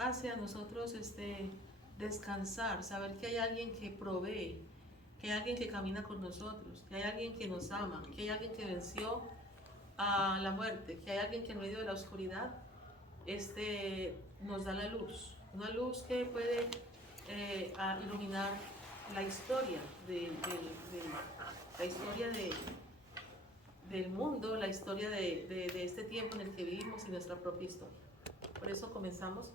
hace a nosotros descansar, saber que hay alguien que provee, que hay alguien que camina con nosotros, que hay alguien que nos ama, que hay alguien que venció a la muerte, que hay alguien que en medio de la oscuridad nos da la luz, una luz que puede iluminar la historia la historia del mundo, la historia de este tiempo en el que vivimos y nuestra propia historia. Por eso comenzamos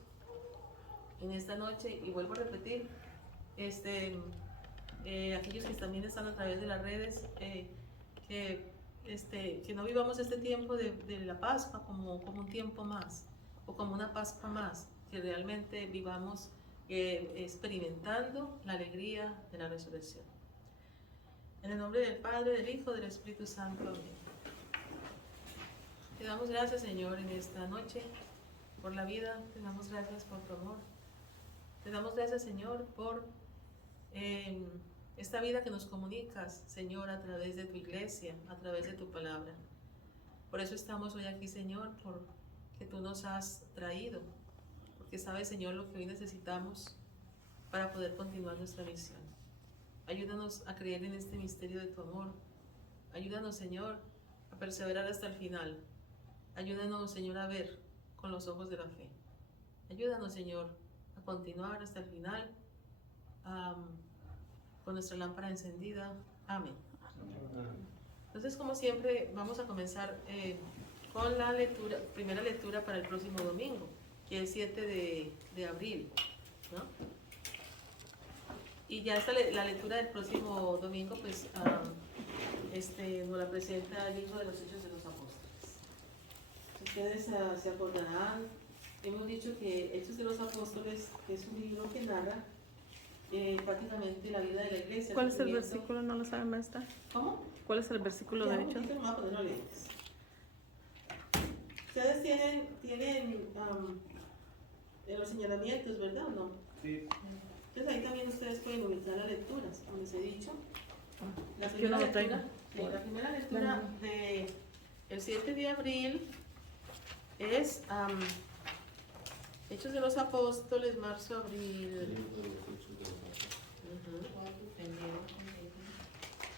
en esta noche, y vuelvo a repetir, aquellos que también están a través de las redes, que no vivamos este tiempo de la Pascua como un tiempo más, o como una Pascua más, que realmente vivamos experimentando la alegría de la resurrección. En el nombre del Padre, del Hijo, del Espíritu Santo. Amén. Te damos gracias, Señor, en esta noche por la vida, te damos gracias por tu amor, te damos gracias, Señor, por esta vida que nos comunicas, Señor, a través de tu iglesia, a través de tu palabra. Por eso estamos hoy aquí, Señor, porque tú nos has traído, porque sabes, Señor, lo que hoy necesitamos para poder continuar nuestra misión. Ayúdanos a creer en este misterio de tu amor. Ayúdanos, Señor, a perseverar hasta el final. Ayúdanos, Señor, a ver con los ojos de la fe. Ayúdanos, Señor, a continuar hasta el final con nuestra lámpara encendida. Amén. Entonces, como siempre, vamos a comenzar con la primera lectura para el próximo domingo, que es 7 de abril, ¿no? Y ya la lectura del próximo domingo, pues, nos la presenta el libro de los Hechos de los Apóstoles. Ustedes se acordarán, hemos dicho que Hechos de los Apóstoles es un libro que narra prácticamente la vida de la iglesia. ¿Cuál es el versículo? ¿No lo sabe, maestra? ¿Cómo? ¿Cuál es el versículo de Hechos? Me voy a poner los lentes. Ustedes tienen los señalamientos, ¿verdad o no? Sí. Entonces ahí también ustedes pueden ubicar las lecturas, como les he dicho. La Yo primera no lo tengo. lectura, la primera lectura del 7 de abril es Hechos de los Apóstoles, marzo, abril.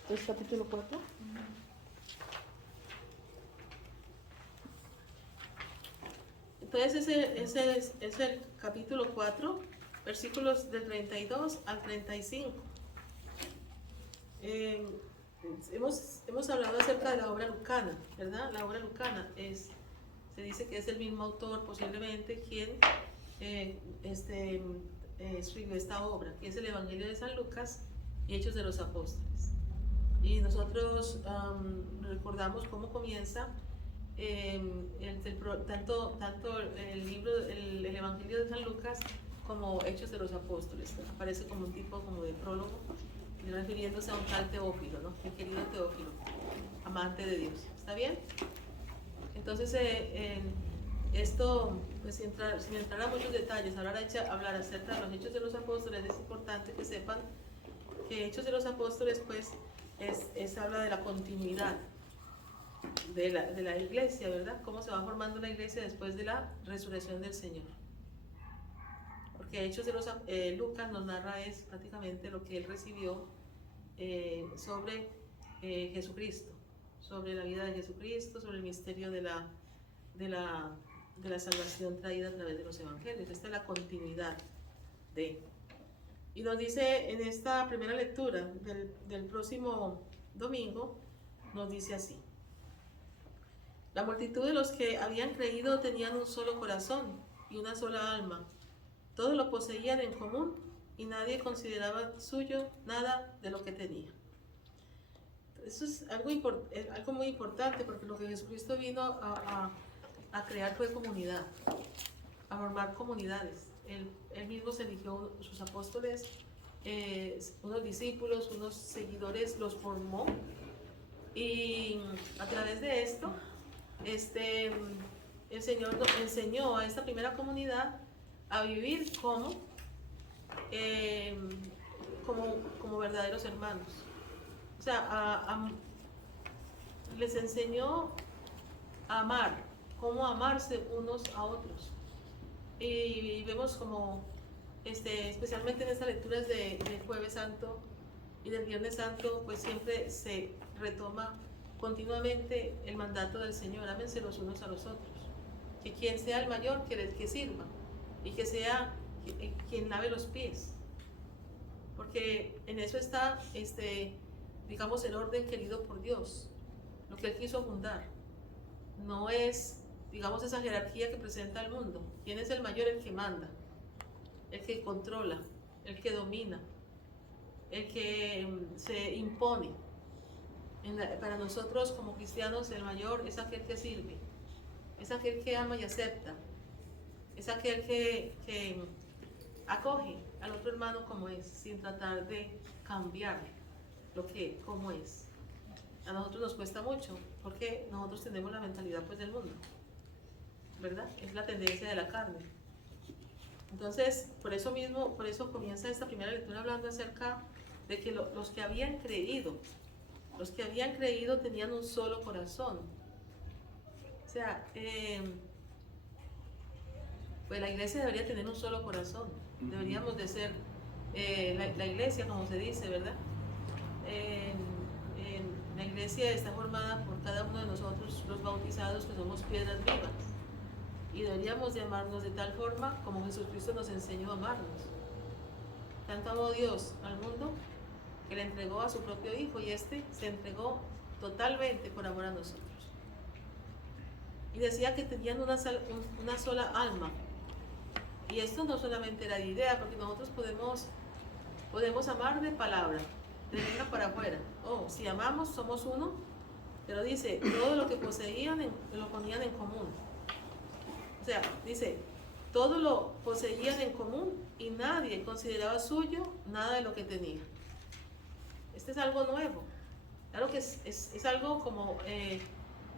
¿Es capítulo 4? Entonces ese es el capítulo 4, versículos del 32 al 35. Hemos hablado acerca de la obra lucana, ¿verdad? La obra lucana se dice que es el mismo autor posiblemente quien escribió esta obra, que es el Evangelio de San Lucas y Hechos de los Apóstoles. Y nosotros recordamos cómo comienza tanto el libro, el Evangelio de San Lucas como Hechos de los Apóstoles. Aparece como un tipo como de prólogo, refiriéndose a un tal Teófilo, ¿no? Mi querido Teófilo, amante de Dios. ¿Está bien? Entonces, esto, pues sin entrar a muchos detalles, hablar acerca de los Hechos de los Apóstoles, es importante que sepan que Hechos de los Apóstoles, pues, habla de la continuidad de la iglesia, ¿verdad? Cómo se va formando la iglesia después de la resurrección del Señor. Porque Hechos de Lucas nos narra prácticamente lo que él recibió sobre Jesucristo, sobre la vida de Jesucristo, sobre el misterio de la salvación traída a través de los evangelios. Esta es la continuidad de. Y nos dice en esta primera lectura del próximo domingo, nos dice así: la multitud de los que habían creído tenían un solo corazón y una sola alma. Todos lo poseían en común y nadie consideraba suyo nada de lo que tenía. Eso es algo muy importante, porque lo que Jesucristo vino a crear fue comunidad, a formar comunidades. Él mismo se eligió sus apóstoles, unos discípulos, unos seguidores, los formó, y a través de esto el Señor nos enseñó a esta primera comunidad a vivir como verdaderos hermanos. O sea, les enseñó a amar, cómo amarse unos a otros. y vemos como, especialmente en estas lecturas del Jueves Santo y del Viernes Santo, pues siempre se retoma continuamente el mandato del Señor: ámense los unos a los otros. Que quien sea el mayor, que sirva, y que sea quien lave los pies. Porque en eso está, digamos, el orden querido por Dios, lo que Él quiso fundar. No es, digamos, esa jerarquía que presenta el mundo. ¿Quién es el mayor? El que manda, el que controla, el que domina, el que se impone. Para nosotros como cristianos, el mayor es aquel que sirve, es aquel que ama y acepta, es aquel que acoge al otro hermano como es, sin tratar de cambiar como es. A nosotros nos cuesta mucho, porque nosotros tenemos la mentalidad pues del mundo, ¿verdad? Es la tendencia de la carne. Entonces, por eso comienza esta primera lectura hablando acerca de que los que habían creído tenían un solo corazón. O sea, pues la iglesia debería tener un solo corazón. Deberíamos de ser la iglesia, como se dice, ¿verdad? La iglesia está formada por cada uno de nosotros, los bautizados, que somos piedras vivas. Y deberíamos de amarnos de tal forma como Jesucristo nos enseñó a amarnos. Tanto amó Dios al mundo que le entregó a su propio Hijo, y se entregó totalmente por amor a nosotros. Y decía que tenían una sola alma. Y esto no solamente era de idea, porque nosotros podemos amar de palabra, de venga para afuera. Si amamos, somos uno, pero dice, todo lo que poseían lo ponían en común. O sea, dice, todo lo poseían en común y nadie consideraba suyo nada de lo que tenía. Este es algo nuevo. Claro que es algo como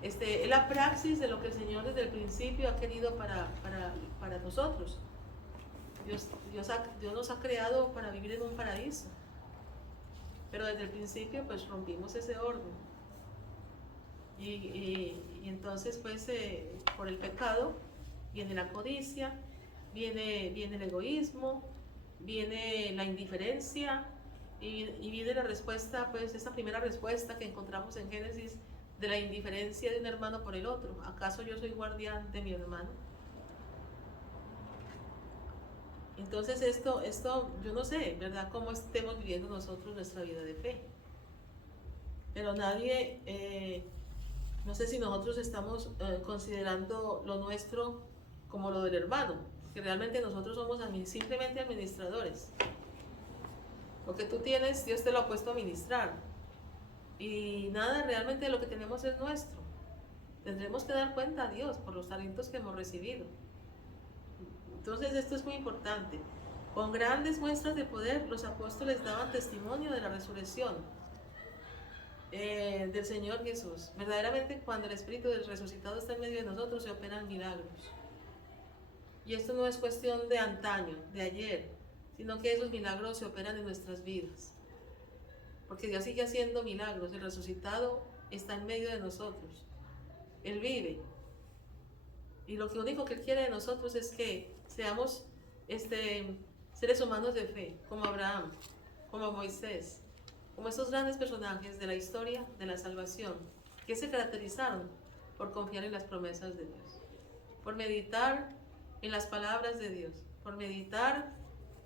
es la praxis de lo que el Señor desde el principio ha querido para nosotros. Dios nos ha creado para vivir en un paraíso, pero desde el principio pues rompimos ese orden, y entonces pues por el pecado viene la codicia, viene el egoísmo, viene la indiferencia, y viene la respuesta, pues esta primera respuesta que encontramos en Génesis, de la indiferencia de un hermano por el otro. ¿Acaso yo soy guardián de mi hermano? Entonces esto yo no sé, ¿verdad?, cómo estemos viviendo nosotros nuestra vida de fe. Pero nadie, no sé si nosotros estamos considerando lo nuestro como lo del hermano, que realmente nosotros somos simplemente administradores. Lo que tú tienes, Dios te lo ha puesto a administrar. Y nada realmente de lo que tenemos es nuestro. Tendremos que dar cuenta a Dios por los talentos que hemos recibido. Entonces esto es muy importante. Con grandes muestras de poder, los apóstoles daban testimonio de la resurrección del Señor Jesús. Verdaderamente, cuando el Espíritu del resucitado está en medio de nosotros, se operan milagros. Y esto no es cuestión de antaño, de ayer, sino que esos milagros se operan en nuestras vidas. Porque Dios sigue haciendo milagros. El resucitado está en medio de nosotros. Él vive. Y lo único que Él quiere de nosotros es que seamos seres humanos de fe, como Abraham, como Moisés, como esos grandes personajes de la historia de la salvación, que se caracterizaron por confiar en las promesas de Dios, por meditar en las palabras de Dios, por meditar,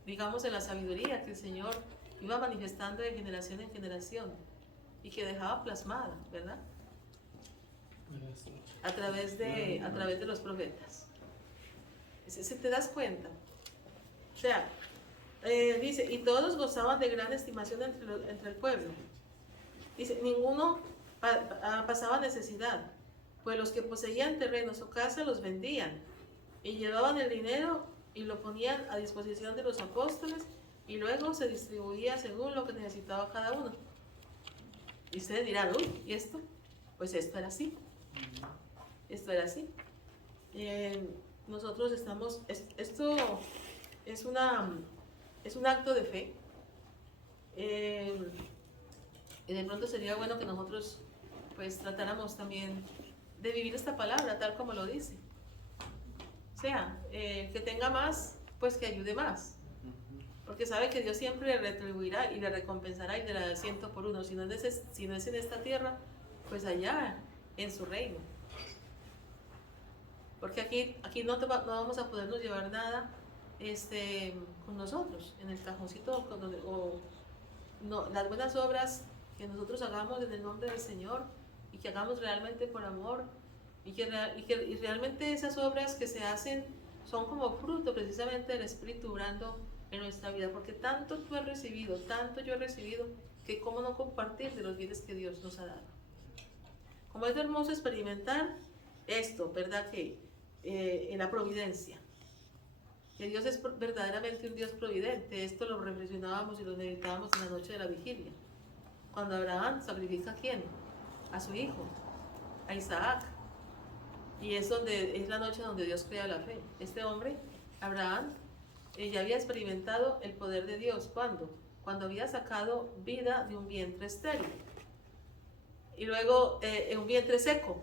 digamos, en la sabiduría que el Señor iba manifestando de generación en generación y que dejaba plasmada, ¿verdad?, a través de los profetas. Si te das cuenta, o sea, dice, y todos gozaban de gran estimación entre el pueblo. Dice, ninguno pasaba necesidad, pues los que poseían terrenos o casas los vendían y llevaban el dinero y lo ponían a disposición de los apóstoles, y luego se distribuía según lo que necesitaba cada uno. Y ustedes dirán, uy, ¿y esto? Pues esto era así. Esto era así. Nosotros esto es un acto de fe. Y de pronto sería bueno que nosotros pues tratáramos también de vivir esta palabra tal como lo dice. sea, que tenga más, pues que ayude más. Porque sabe que Dios siempre le retribuirá y le recompensará y le dará 100 por uno. Si no es en esta tierra, pues allá, en su reino. Porque aquí no vamos a podernos llevar nada con nosotros, en el cajoncito, las buenas obras que nosotros hagamos en el nombre del Señor y que hagamos realmente por amor y realmente esas obras que se hacen son como fruto precisamente del Espíritu obrando en nuestra vida, porque tanto tú has recibido, tanto yo he recibido, que cómo no compartir de los bienes que Dios nos ha dado. Como es hermoso experimentar esto, ¿verdad? Que en la providencia, que Dios es verdaderamente un Dios providente. Esto lo reflexionábamos y lo meditábamos en la noche de la vigilia, cuando Abraham sacrifica ¿a quién? A su hijo, a Isaac, y es la noche donde Dios crea la fe. Este hombre, Abraham, ya había experimentado el poder de Dios. ¿Cuándo? Cuando había sacado vida de un vientre estéril y luego un vientre seco,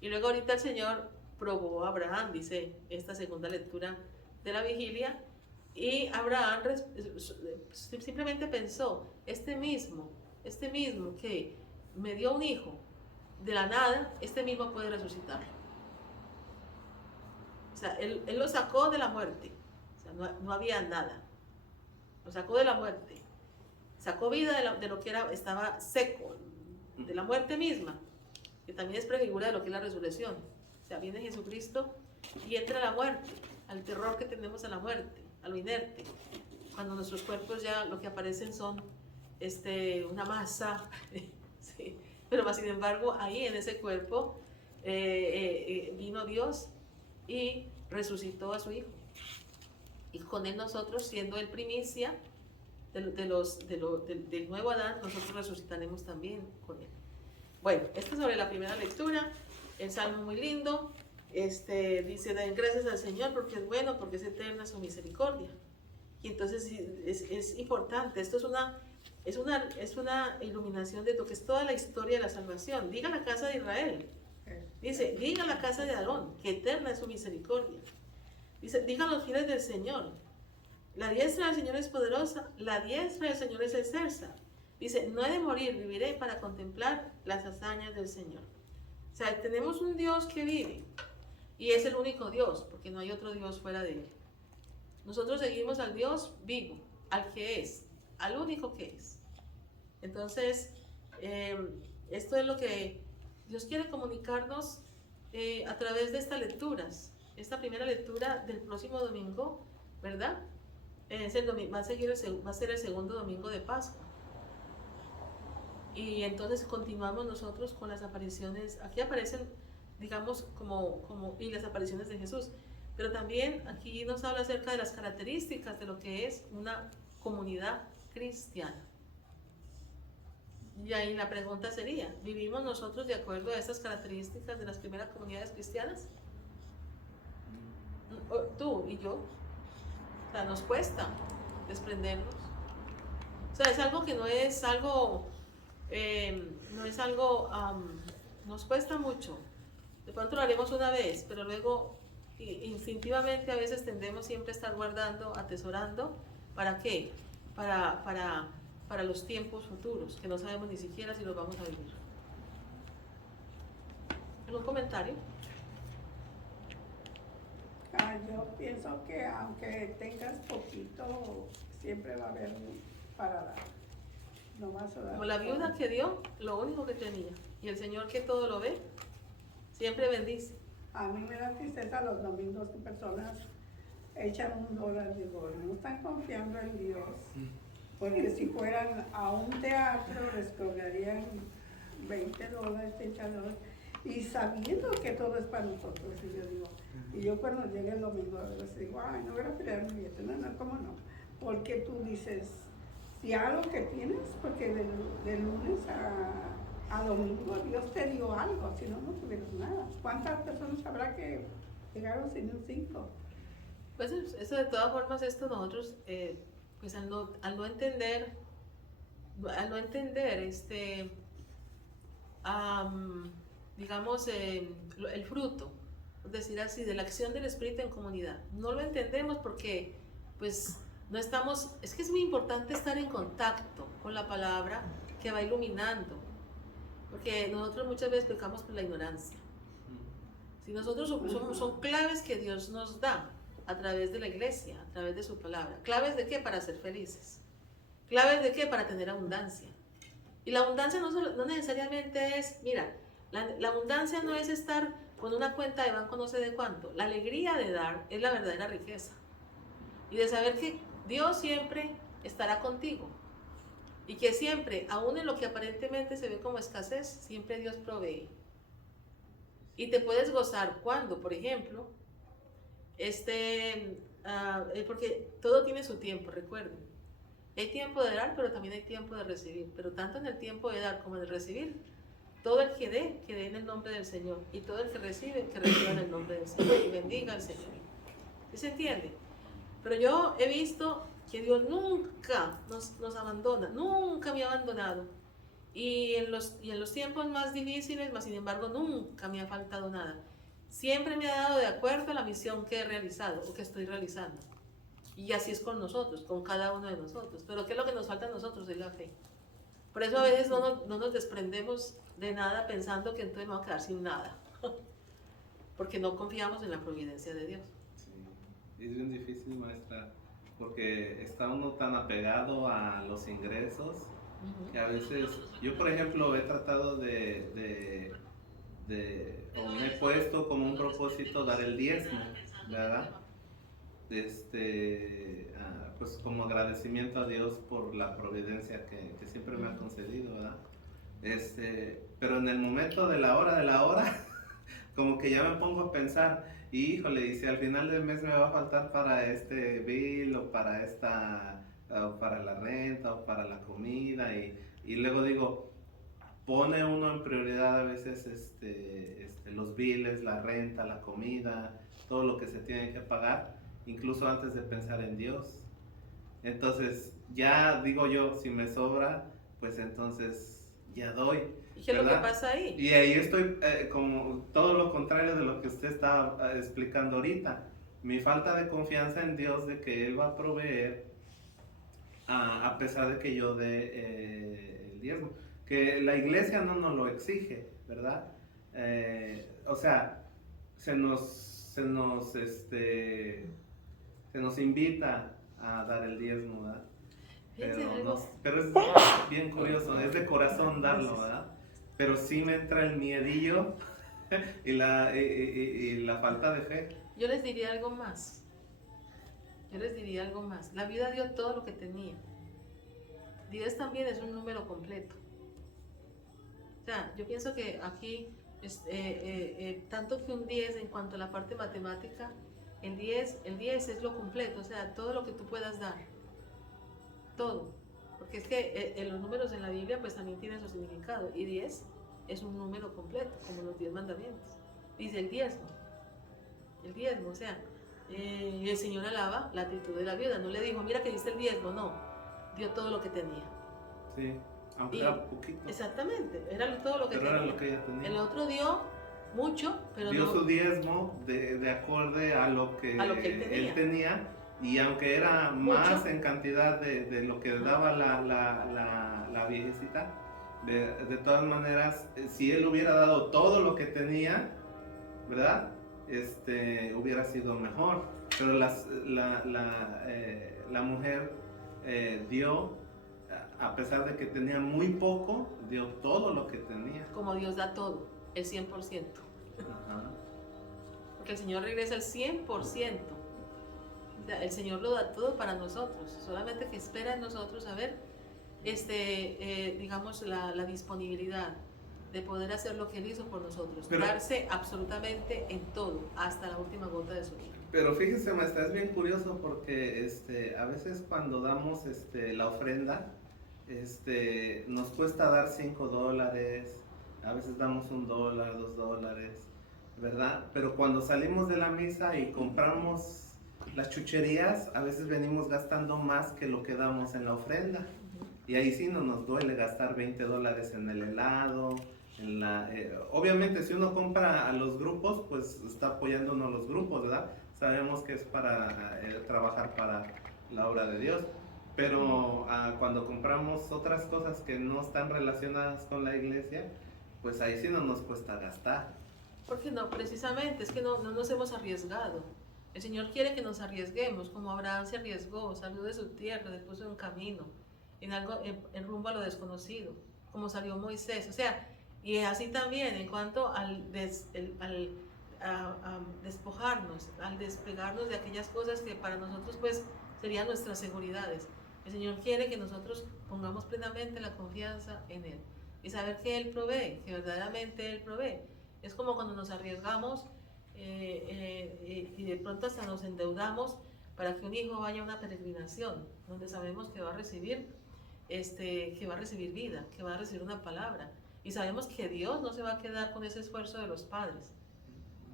y luego ahorita el Señor probó a Abraham, dice esta segunda lectura de la vigilia, y Abraham simplemente pensó, este mismo que me dio un hijo de la nada, este mismo puede resucitarlo. O sea, él lo sacó de la muerte, o sea, no había nada, lo sacó de la muerte, sacó vida de lo que estaba seco, de la muerte misma, que también es prefigura de lo que es la resurrección. O sea, viene Jesucristo y entra a la muerte, al terror que tenemos a la muerte, a lo inerte, cuando nuestros cuerpos ya lo que aparecen son una masa, sí. Pero más sin embargo ahí en ese cuerpo vino Dios y resucitó a su Hijo, y con él nosotros, siendo el primicia del nuevo Adán, nosotros resucitaremos también con él. Bueno, esto es sobre la primera lectura, el salmo muy lindo, dice, den gracias al Señor porque es bueno, porque es eterna su misericordia. Y entonces es importante, esto es una iluminación de lo que es toda la historia de la salvación. Diga la casa de Israel, dice, diga la casa de Aarón, que eterna es su misericordia. Dice, digan los fieles del Señor, la diestra del Señor es poderosa, la diestra del Señor es excelsa. Dice, no he de morir, viviré para contemplar las hazañas del Señor. O sea, tenemos un Dios que vive y es el único Dios, porque no hay otro Dios fuera de él. Nosotros seguimos al Dios vivo, al que es, al único que es. Entonces, esto es lo que Dios quiere comunicarnos a través de estas lecturas. Esta primera lectura del próximo domingo, ¿verdad? Va a ser el segundo domingo de Pascua. Y entonces continuamos nosotros con las apariciones. Aquí aparecen, digamos, y las apariciones de Jesús. Pero también aquí nos habla acerca de las características de lo que es una comunidad cristiana. Y ahí la pregunta sería, ¿vivimos nosotros de acuerdo a estas características de las primeras comunidades cristianas? Tú y yo. O sea, nos cuesta desprendernos. O sea, es algo que nos cuesta mucho. De pronto lo haremos una vez, pero luego instintivamente a veces tendemos siempre a estar guardando, atesorando. ¿Para qué? Para los tiempos futuros, que no sabemos ni siquiera si los vamos a vivir. ¿Algún comentario? Yo pienso que aunque tengas poquito, siempre va a haber para dar. No vas a dar. Como la viuda que dio lo único que tenía, y el Señor que todo lo ve, siempre bendice. A mí me da tristeza los domingos que personas echan $1, digo, no están confiando en Dios, porque si fueran a un teatro les cobrarían $20, $30, y sabiendo que todo es para nosotros. Y yo cuando llegue el domingo a veces digo, ay, no voy a pelear mi billete, no, ¿cómo no? Porque tú dices, si algo que tienes, porque de lunes a domingo Dios te dio algo, si no, no tuvieras nada. ¿Cuántas personas habrá que llegaron sin un 5? Pues eso de todas formas, esto nosotros, pues al no entender, digamos, el fruto, decir así, de la acción del Espíritu en comunidad. No lo entendemos porque, pues, no estamos, es que es muy importante estar en contacto con la palabra que va iluminando, porque nosotros muchas veces pecamos por la ignorancia. Si nosotros son claves que Dios nos da a través de la iglesia, a través de su palabra. ¿Claves de qué? Para ser felices. ¿Claves de qué? Para tener abundancia. Y la abundancia no necesariamente es, mira, la abundancia no es estar con una cuenta de banco no sé de cuánto. La alegría de dar es la verdadera riqueza. Y de saber que Dios siempre estará contigo. Y que siempre, aún en lo que aparentemente se ve como escasez, siempre Dios provee. Y te puedes gozar cuando, por ejemplo, porque todo tiene su tiempo, recuerden. Hay tiempo de dar, pero también hay tiempo de recibir. Pero tanto en el tiempo de dar como en el recibir, todo el que dé en el nombre del Señor. Y todo el que reciba en el nombre del Señor. Y bendiga al Señor. ¿Sí se entiende? Pero yo he visto que Dios nunca nos abandona, nunca me ha abandonado. Y en los tiempos más difíciles, más sin embargo, nunca me ha faltado nada. Siempre me ha dado de acuerdo a la misión que he realizado o que estoy realizando. Y así es con nosotros, con cada uno de nosotros. Pero ¿qué es lo que nos falta a nosotros? Es la fe. Por eso a veces no nos desprendemos de nada pensando que entonces me voy a quedar sin nada. Porque no confiamos en la providencia de Dios. Sí, es bien difícil, maestra, porque está uno tan apegado a los ingresos que a veces, yo por ejemplo he tratado o me he puesto como un propósito dar el diezmo, ¿verdad? Pues como agradecimiento a Dios por la providencia que siempre me ha concedido, ¿verdad? Pero en el momento de la hora, como que ya me pongo a pensar, híjole, y si al final del mes me va a faltar para este bill o para o para la renta o para la comida, y luego digo, pone uno en prioridad a veces los billes, la renta, la comida, todo lo que se tiene que pagar, incluso antes de pensar en Dios. Entonces ya digo yo, si me sobra, pues entonces ya doy. ¿Y qué es lo que pasa ahí? Y ahí estoy como todo lo contrario de lo que usted está explicando ahorita. Mi falta de confianza en Dios de que Él va a proveer a pesar de que yo dé el diezmo. Que la iglesia no nos lo exige, ¿verdad? O sea, se nos invita a dar el diezmo, ¿verdad? Pero es bien curioso, es de corazón darlo, ¿verdad? Pero sí me entra el miedillo y la falta de fe. Yo les diría algo más. La vida dio todo lo que tenía. 10 también es un número completo. O sea, yo pienso que aquí, tanto que un 10 en cuanto a la parte matemática, el 10 es lo completo, o sea, todo lo que tú puedas dar. Todo. Porque es que los números en la Biblia pues también tienen su significado. Y 10 es un número completo, como los 10 mandamientos. Dice el diezmo, o sea, el Señor alaba la actitud de la viuda. No le dijo, mira que dice el diezmo, no. Dio todo lo que tenía. Sí, aunque era poquito. Exactamente, era todo lo que pero tenía. Era lo que ella tenía. El otro dio mucho, pero dio no. Su diezmo de acorde a lo que él tenía. Y aunque era más mucho en cantidad de lo que daba la viejecita, de todas maneras, si él hubiera dado todo lo que tenía, ¿verdad? Hubiera sido mejor. Pero la mujer dio, a pesar de que tenía muy poco, dio todo lo que tenía. Como Dios da todo, el 100%. Ajá. Porque el Señor regresa el 100%. El Señor lo da todo para nosotros, solamente que espera en nosotros a ver, digamos, la disponibilidad de poder hacer lo que Él hizo por nosotros, pero, darse absolutamente en todo, hasta la última gota de su vida. Pero fíjese, maestra, es bien curioso porque a veces cuando damos la ofrenda, nos cuesta dar $5, a veces damos $1, $2, ¿verdad? Pero cuando salimos de la misa y compramos las chucherías, a veces venimos gastando más que lo que damos en la ofrenda. Y ahí sí no nos duele gastar $20 en el helado, obviamente si uno compra a los grupos, pues está apoyándonos los grupos, ¿verdad? Sabemos que es para trabajar para la obra de Dios, pero cuando compramos otras cosas que no están relacionadas con la iglesia, pues ahí sí no nos cuesta gastar. Porque no, precisamente, es que no nos hemos arriesgado. El Señor quiere que nos arriesguemos, como Abraham se arriesgó, salió de su tierra, le puso en camino, en rumbo a lo desconocido, como salió Moisés. O sea, y así también en cuanto al despojarnos, al despegarnos de aquellas cosas que para nosotros pues serían nuestras seguridades. El Señor quiere que nosotros pongamos plenamente la confianza en Él y saber que Él provee, que verdaderamente Él provee. Es como cuando nos arriesgamos y de pronto hasta nos endeudamos para que un hijo vaya a una peregrinación donde sabemos que va a recibir vida, que va a recibir una palabra, y sabemos que Dios no se va a quedar con ese esfuerzo de los padres,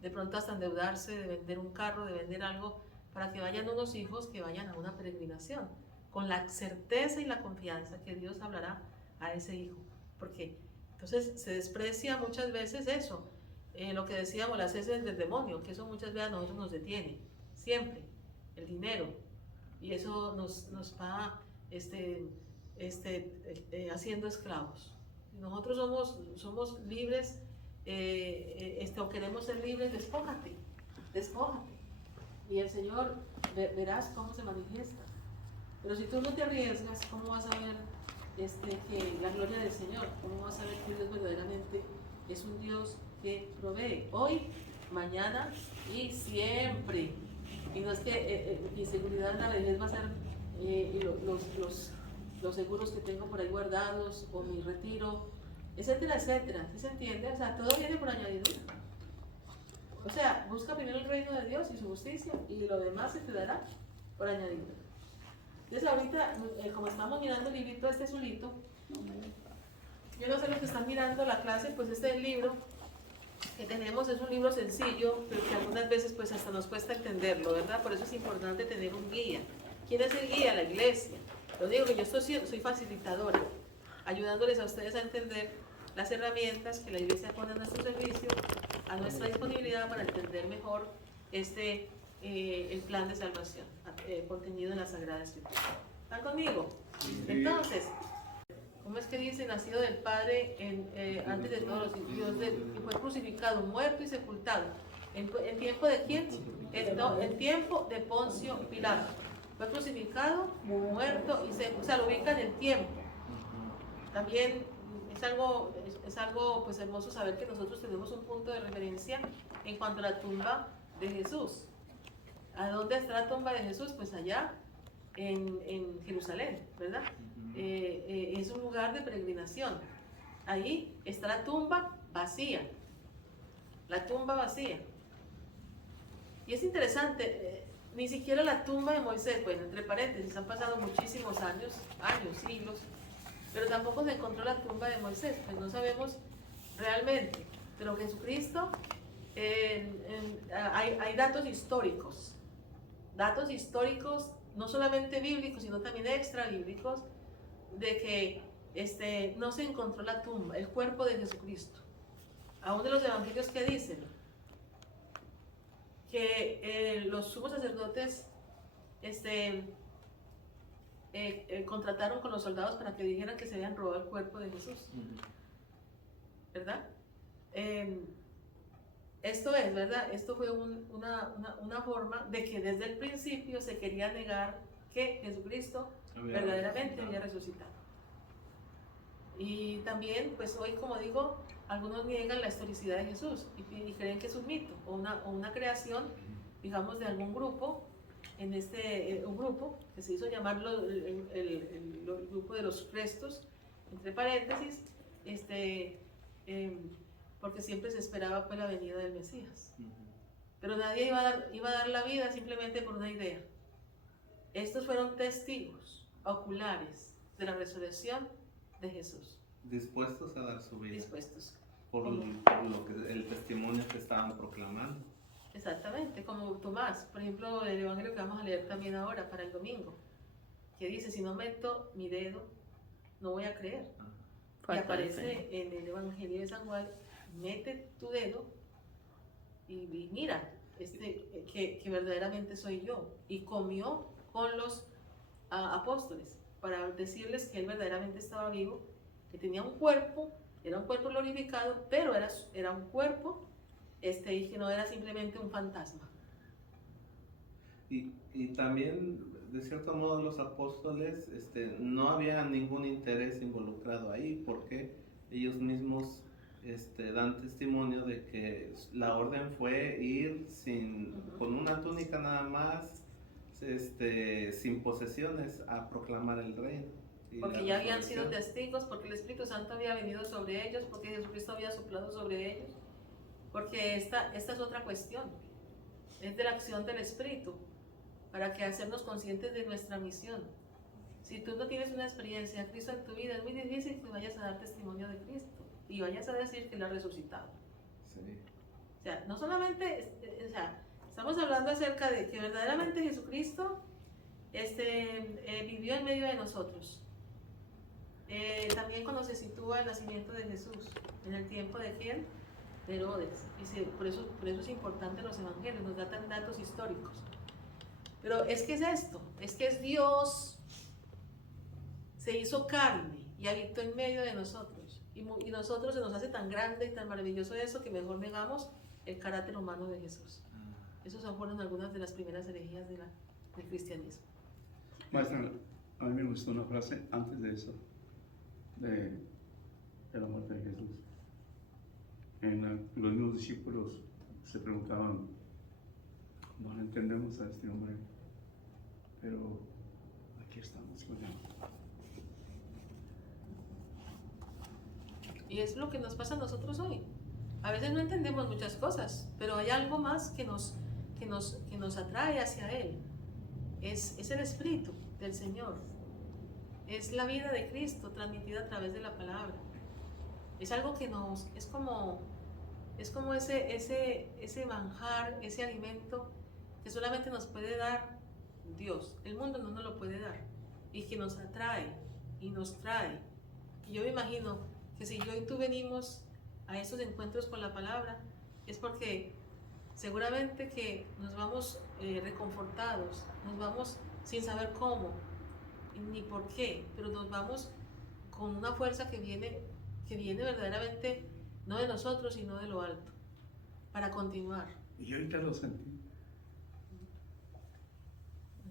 de pronto hasta endeudarse, de vender un carro, de vender algo para que vayan unos hijos que vayan a una peregrinación, con la certeza y la confianza que Dios hablará a ese hijo, porque entonces se desprecia muchas veces eso, lo que decíamos, las heces del demonio, que eso muchas veces a nosotros nos detiene, siempre, el dinero, y eso nos va haciendo esclavos. Nosotros somos libres, o queremos ser libres, despójate, y el Señor verás cómo se manifiesta. Pero si tú no te arriesgas, ¿cómo vas a ver que la gloria del Señor? ¿Cómo vas a ver que Dios verdaderamente es un Dios que provee hoy, mañana y siempre? Y no es que mi seguridad en la vejez va a ser los seguros que tengo por ahí guardados, o mi retiro, etcétera, etcétera. ¿Sí se entiende? O sea, todo viene por añadidura. O sea, busca primero el reino de Dios y su justicia, y lo demás se te dará por añadidura. Entonces ahorita, como estamos mirando el librito, este azulito, yo no sé los que están mirando la clase, pues este libro que tenemos es un libro sencillo, pero que algunas veces pues hasta nos cuesta entenderlo, ¿verdad? Por eso es importante tener un guía. ¿Quién es el guía? La iglesia. Lo digo que yo soy facilitadora, ayudándoles a ustedes a entender las herramientas que la iglesia pone a nuestro servicio, a nuestra disponibilidad para entender mejor el plan de salvación contenido en la Sagrada Escritura. ¿Están conmigo? Entonces, ¿cómo es que dice? Nacido del Padre antes de todos los Dios, y fue crucificado, muerto y sepultado. ¿En tiempo de quién? En tiempo de Poncio Pilato. Fue crucificado, muerto y sepultado. O sea, lo ubica en el tiempo. También es algo pues hermoso saber que nosotros tenemos un punto de referencia en cuanto a la tumba de Jesús. ¿A dónde está la tumba de Jesús? Pues allá en Jerusalén, ¿verdad? Es un lugar de peregrinación. Ahí está la tumba vacía. La tumba vacía. Y es interesante, ni siquiera la tumba de Moisés, bueno, entre paréntesis, han pasado muchísimos años, siglos, pero tampoco se encontró la tumba de Moisés, pues no sabemos realmente. Pero Jesucristo, hay datos históricos no solamente bíblicos, sino también extra bíblicos, de que no se encontró la tumba, el cuerpo de Jesucristo. Aún de los evangelios que dicen que los sumos sacerdotes contrataron con los soldados para que dijeran que se habían robado el cuerpo de Jesús, ¿verdad? Esto es, ¿verdad? Esto fue una forma de que desde el principio se quería negar que Jesucristo verdaderamente había resucitado. Y también, pues hoy, como digo, algunos niegan la historicidad de Jesús y creen que es un mito o una creación, digamos, de algún grupo, un grupo que se hizo llamar el grupo de los restos, entre paréntesis, porque siempre se esperaba pues la venida del Mesías. Pero nadie iba a dar la vida simplemente por una idea. Estos fueron testigos oculares de la resurrección de Jesús. Dispuestos a dar su vida. Dispuestos. Por el testimonio que estaban proclamando. Exactamente, como Tomás, por ejemplo, el evangelio que vamos a leer también ahora para el domingo, que dice, si no meto mi dedo, no voy a creer. Y Falta de aparece fe. en el Evangelio de San Juan, mete tu dedo y mira que verdaderamente soy yo. Y comió con los apóstoles para decirles que él verdaderamente estaba vivo, que tenía un cuerpo, era un cuerpo glorificado, pero era un cuerpo y que no era simplemente un fantasma. Y también, de cierto modo, los apóstoles no había ningún interés involucrado ahí, porque ellos mismos dan testimonio de que la orden fue ir con una túnica nada más, sin posesiones, a proclamar el reino. Porque ya habían sido testigos, porque el Espíritu Santo había venido sobre ellos, porque Jesucristo había soplado sobre ellos, porque esta es otra cuestión, es de la acción del Espíritu, para que hacernos conscientes de nuestra misión. Si tú no tienes una experiencia de Cristo en tu vida, es muy difícil que vayas a dar testimonio de Cristo y vayas a decir que Él ha resucitado. Sí. O sea, no solamente, estamos hablando acerca de que verdaderamente Jesucristo vivió en medio de nosotros. También cuando se sitúa el nacimiento de Jesús, en el tiempo de quién? De Herodes. Por eso es importante los evangelios, nos dan datos históricos. Pero es que es esto, es que es Dios, se hizo carne y habitó en medio de nosotros. Y nosotros se nos hace tan grande y tan maravilloso eso que mejor negamos el carácter humano de Jesús. Esas fueron algunas de las primeras herejías del cristianismo. Maestra, a mí me gustó una frase antes de eso, de la muerte de Jesús. Los mismos discípulos se preguntaban, no entendemos a este hombre, pero aquí estamos con él. Y es lo que nos pasa a nosotros hoy. A veces no entendemos muchas cosas, pero hay algo más que nos atrae hacia Él. Es el Espíritu del Señor. Es la vida de Cristo transmitida a través de la palabra. Es algo que es como ese manjar, ese alimento que solamente nos puede dar Dios. El mundo no nos lo puede dar. Y que nos atrae y nos trae. Y yo me imagino que si yo y tú venimos a esos encuentros con la palabra, es porque seguramente que nos vamos reconfortados, nos vamos sin saber cómo ni por qué, pero nos vamos con una fuerza que viene verdaderamente no de nosotros, sino de lo alto, para continuar. Y yo ahorita lo sentí.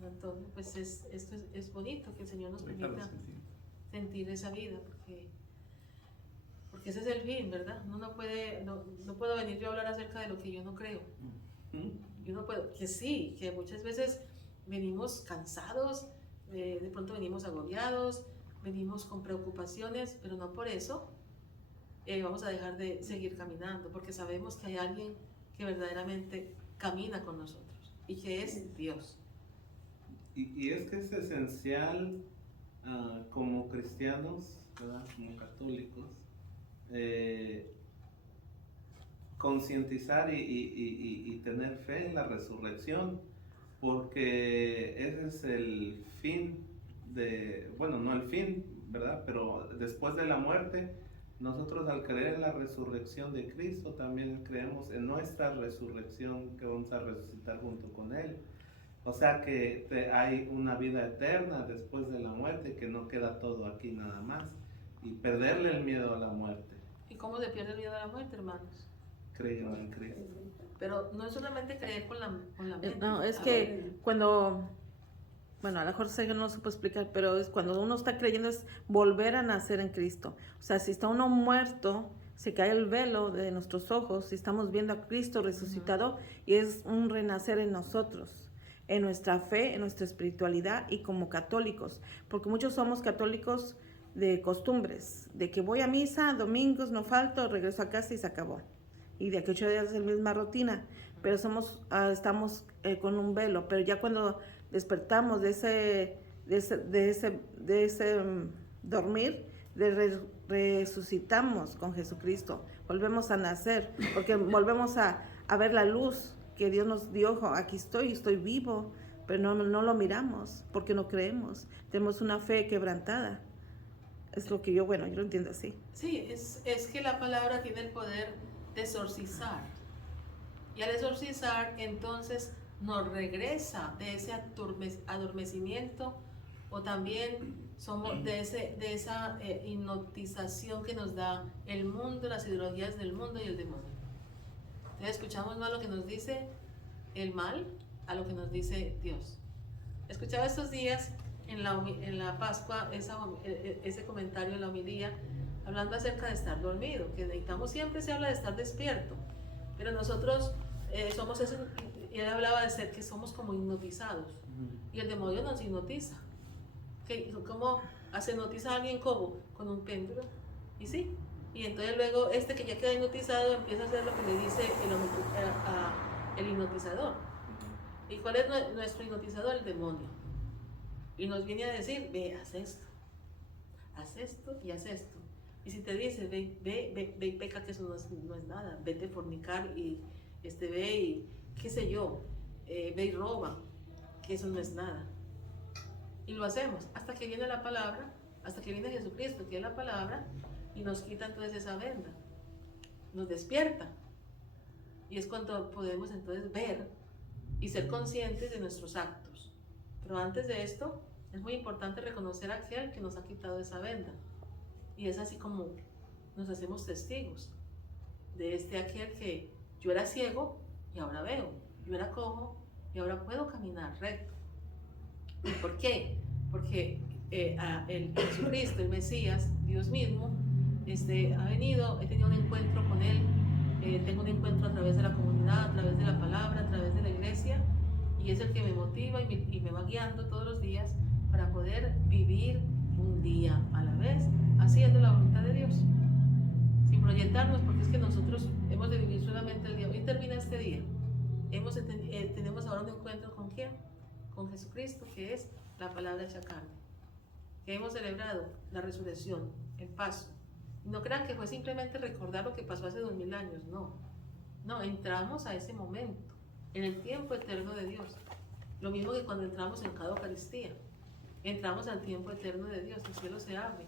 Entonces, pues esto es bonito que el Señor nos Ahorita lo permita sentí. sentir esa vida, porque ese es el fin, ¿verdad? Uno no puedo venir yo a hablar acerca de lo que yo no creo. Yo no puedo, que sí, que muchas veces venimos cansados, de pronto venimos agobiados, venimos con preocupaciones, pero no por eso vamos a dejar de seguir caminando, porque sabemos que hay alguien que verdaderamente camina con nosotros y que es Dios. Y es que es esencial como cristianos, ¿verdad? Como católicos, concientizar y tener fe en la resurrección, porque ese es el fin bueno, no el fin, ¿verdad? Pero después de la muerte, nosotros al creer en la resurrección de Cristo, también creemos en nuestra resurrección, que vamos a resucitar junto con Él. O sea que hay una vida eterna después de la muerte, que no queda todo aquí nada más. Y perderle el miedo a la muerte. ¿Y cómo se pierde el miedo a la muerte, hermanos? Creyendo en Cristo. Pero no es solamente creer con la mente. No, es que cuando, bueno, a lo mejor sé que no lo supo explicar, pero es cuando uno está creyendo es volver a nacer en Cristo. O sea, si está uno muerto, se cae el velo de nuestros ojos, si estamos viendo a Cristo resucitado, y es un renacer en nosotros, en nuestra fe, en nuestra espiritualidad y como católicos, porque muchos somos católicos de costumbres, de que voy a misa, domingos no falto, regreso a casa y se acabó. Y de aquí 8 días es la misma rutina, pero estamos con un velo, pero ya cuando despertamos de ese dormir, resucitamos con Jesucristo, volvemos a nacer, porque volvemos a ver la luz que Dios nos dio. Aquí estoy vivo, pero no lo miramos, porque no creemos, tenemos una fe quebrantada. Es lo que yo, bueno, yo lo entiendo así. Sí, es que la palabra tiene el poder de exorcizar. Y al exorcizar, entonces nos regresa de ese adormecimiento o también somos de esa hipnotización que nos da el mundo, las ideologías del mundo y el demonio. Entonces escuchamos más lo que nos dice el mal a lo que nos dice Dios. Escuchaba estos días en la Pascua ese comentario en la homilía hablando acerca de estar dormido, que necesitamos, siempre se habla de estar despierto, pero nosotros somos eso, y él hablaba de ser que somos como hipnotizados, y el demonio nos hipnotiza. ¿Cómo se hipnotiza a alguien? ¿Cómo? Con un péndulo, y sí, y entonces luego que ya queda hipnotizado empieza a hacer lo que le dice el hipnotizador. ¿Y cuál es nuestro hipnotizador? El demonio. Y nos viene a decir, ve, haz esto y haz esto. Y si te dice, ve y peca, que eso no es nada, vete a fornicar y ve y qué sé yo, ve y roba, que eso no es nada. Y lo hacemos hasta que viene la palabra, hasta que viene Jesucristo, que es la palabra, y nos quita entonces esa venda, nos despierta. Y es cuando podemos entonces ver y ser conscientes de nuestros actos. Pero antes de esto, es muy importante reconocer a aquel que nos ha quitado esa venda. Y es así como nos hacemos testigos de aquel que yo era ciego y ahora veo, yo era cojo y ahora puedo caminar recto. ¿Y por qué? Porque el Jesucristo, el Mesías, Dios mismo, ha venido, he tenido un encuentro con Él, tengo un encuentro a través de la comunidad, a través de la palabra, a través de la iglesia, y es el que me motiva y me va guiando todos los días para poder vivir un día a la vez, haciendo la voluntad de Dios, sin proyectarnos, porque es que nosotros hemos de vivir solamente el día. Hoy termina este día, tenemos ahora un encuentro ¿con quién? Con Jesucristo, que es la palabra hecha carne, que hemos celebrado la resurrección, el paso. No crean que fue simplemente recordar lo que pasó hace 2000 años, no, entramos a ese momento, en el tiempo eterno de Dios, lo mismo que cuando entramos en cada Eucaristía, entramos al tiempo eterno de Dios, el cielo se abre,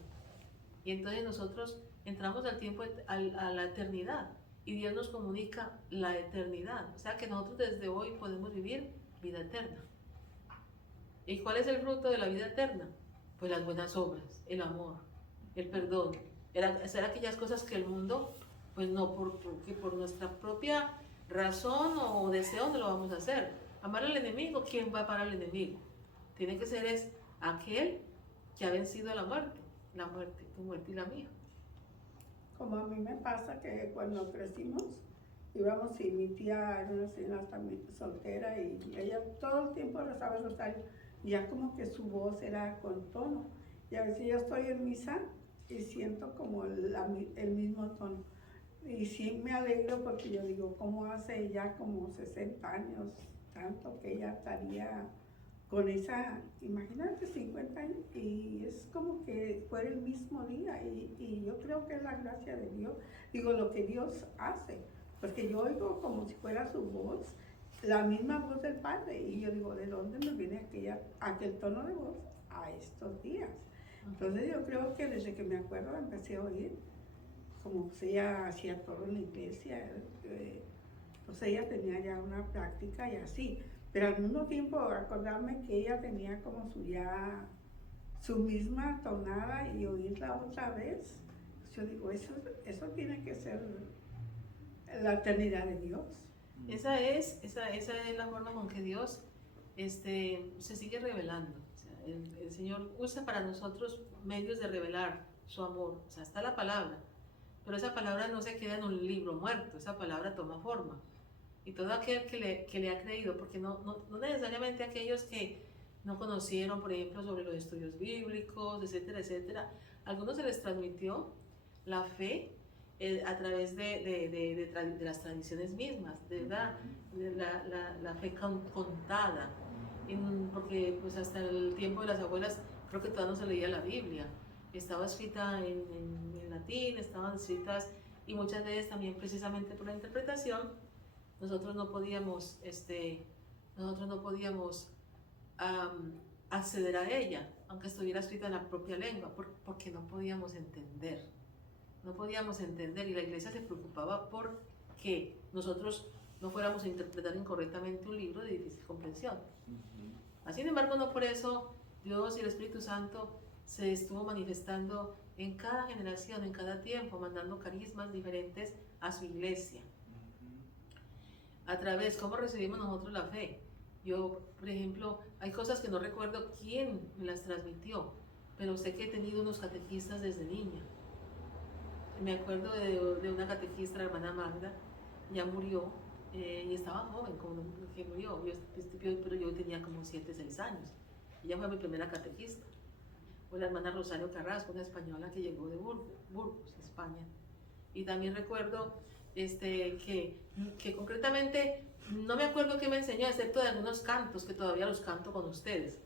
y entonces nosotros entramos al tiempo, a la eternidad, y Dios nos comunica la eternidad, o sea que nosotros desde hoy podemos vivir vida eterna. ¿Y cuál es el fruto de la vida eterna? Pues las buenas obras, el amor, el perdón, hacer aquellas cosas que el mundo, pues no, porque por nuestra propia razón o deseo no lo vamos a hacer. Amar al enemigo, ¿quién va a parar al enemigo? Tiene que ser aquel que ha vencido a la muerte, tu muerte y la mía. Como a mí me pasa que cuando crecimos, íbamos y mi tía era una señora también soltera y ella todo el tiempo rezaba el rosario, y ya como que su voz era con tono. Y a veces yo estoy en misa y siento como el mismo tono. Y sí me alegro porque yo digo, ¿cómo hace ya como 60 años, tanto que ella estaría con esa, imagínate, 50 años? Y es como que fue el mismo día y yo creo que es la gracia de Dios. Digo, lo que Dios hace, porque yo oigo como si fuera su voz, la misma voz del Padre, y yo digo, ¿de dónde me viene aquel tono de voz a estos días? Entonces yo creo que desde que me acuerdo empecé a oír, como pues ella hacía todo en la iglesia, pues ella tenía ya una práctica y así, pero al mismo tiempo acordarme que ella tenía como su misma tonada y oírla otra vez, pues yo digo, eso tiene que ser la eternidad de Dios. Esa es la forma con que Dios se sigue revelando. O sea, el Señor usa para nosotros medios de revelar su amor. O sea, está la palabra, pero esa palabra no se queda en un libro muerto, esa palabra toma forma. Y todo aquel que le ha creído, porque no necesariamente aquellos que no conocieron, por ejemplo, sobre los estudios bíblicos, etcétera, etcétera, a algunos se les transmitió la fe a través de las tradiciones mismas, de verdad, la fe contada, porque pues hasta el tiempo de las abuelas creo que todavía no se leía la Biblia, estaba escrita en latín, estaban escritas, y muchas veces también precisamente por la interpretación, nosotros no podíamos acceder a ella, aunque estuviera escrita en la propia lengua, porque no podíamos entender. No podíamos entender, y la iglesia se preocupaba por que nosotros no fuéramos a interpretar incorrectamente un libro de difícil comprensión. Sin embargo, no por eso Dios y el Espíritu Santo se estuvo manifestando en cada generación, en cada tiempo, mandando carismas diferentes a su iglesia. A través, ¿cómo recibimos nosotros la fe? Yo, por ejemplo, hay cosas que no recuerdo quién me las transmitió, pero sé que he tenido unos catequistas desde niña. Me acuerdo de una catequista, la hermana Magda, ya murió, y estaba joven cuando murió, pero yo tenía como 7, 6 años. Ella fue mi primera catequista. Fue la hermana Rosario Carrasco, una española que llegó de Burgos, España. Y también recuerdo que concretamente, no me acuerdo qué me enseñó, excepto de algunos cantos, que todavía los canto con ustedes.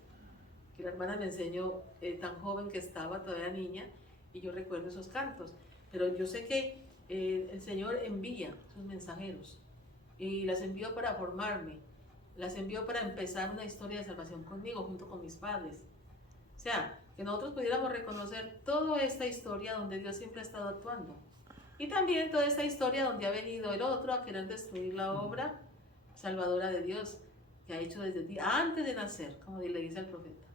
Que la hermana me enseñó tan joven que estaba, todavía niña, y yo recuerdo esos cantos. Pero yo sé que el Señor envía sus mensajeros, y las envió para formarme, las envió para empezar una historia de salvación conmigo, junto con mis padres. O sea, que nosotros pudiéramos reconocer toda esta historia donde Dios siempre ha estado actuando. Y también toda esta historia donde ha venido el otro a querer destruir la obra salvadora de Dios que ha hecho desde ti, antes de nacer, como le dice al profeta.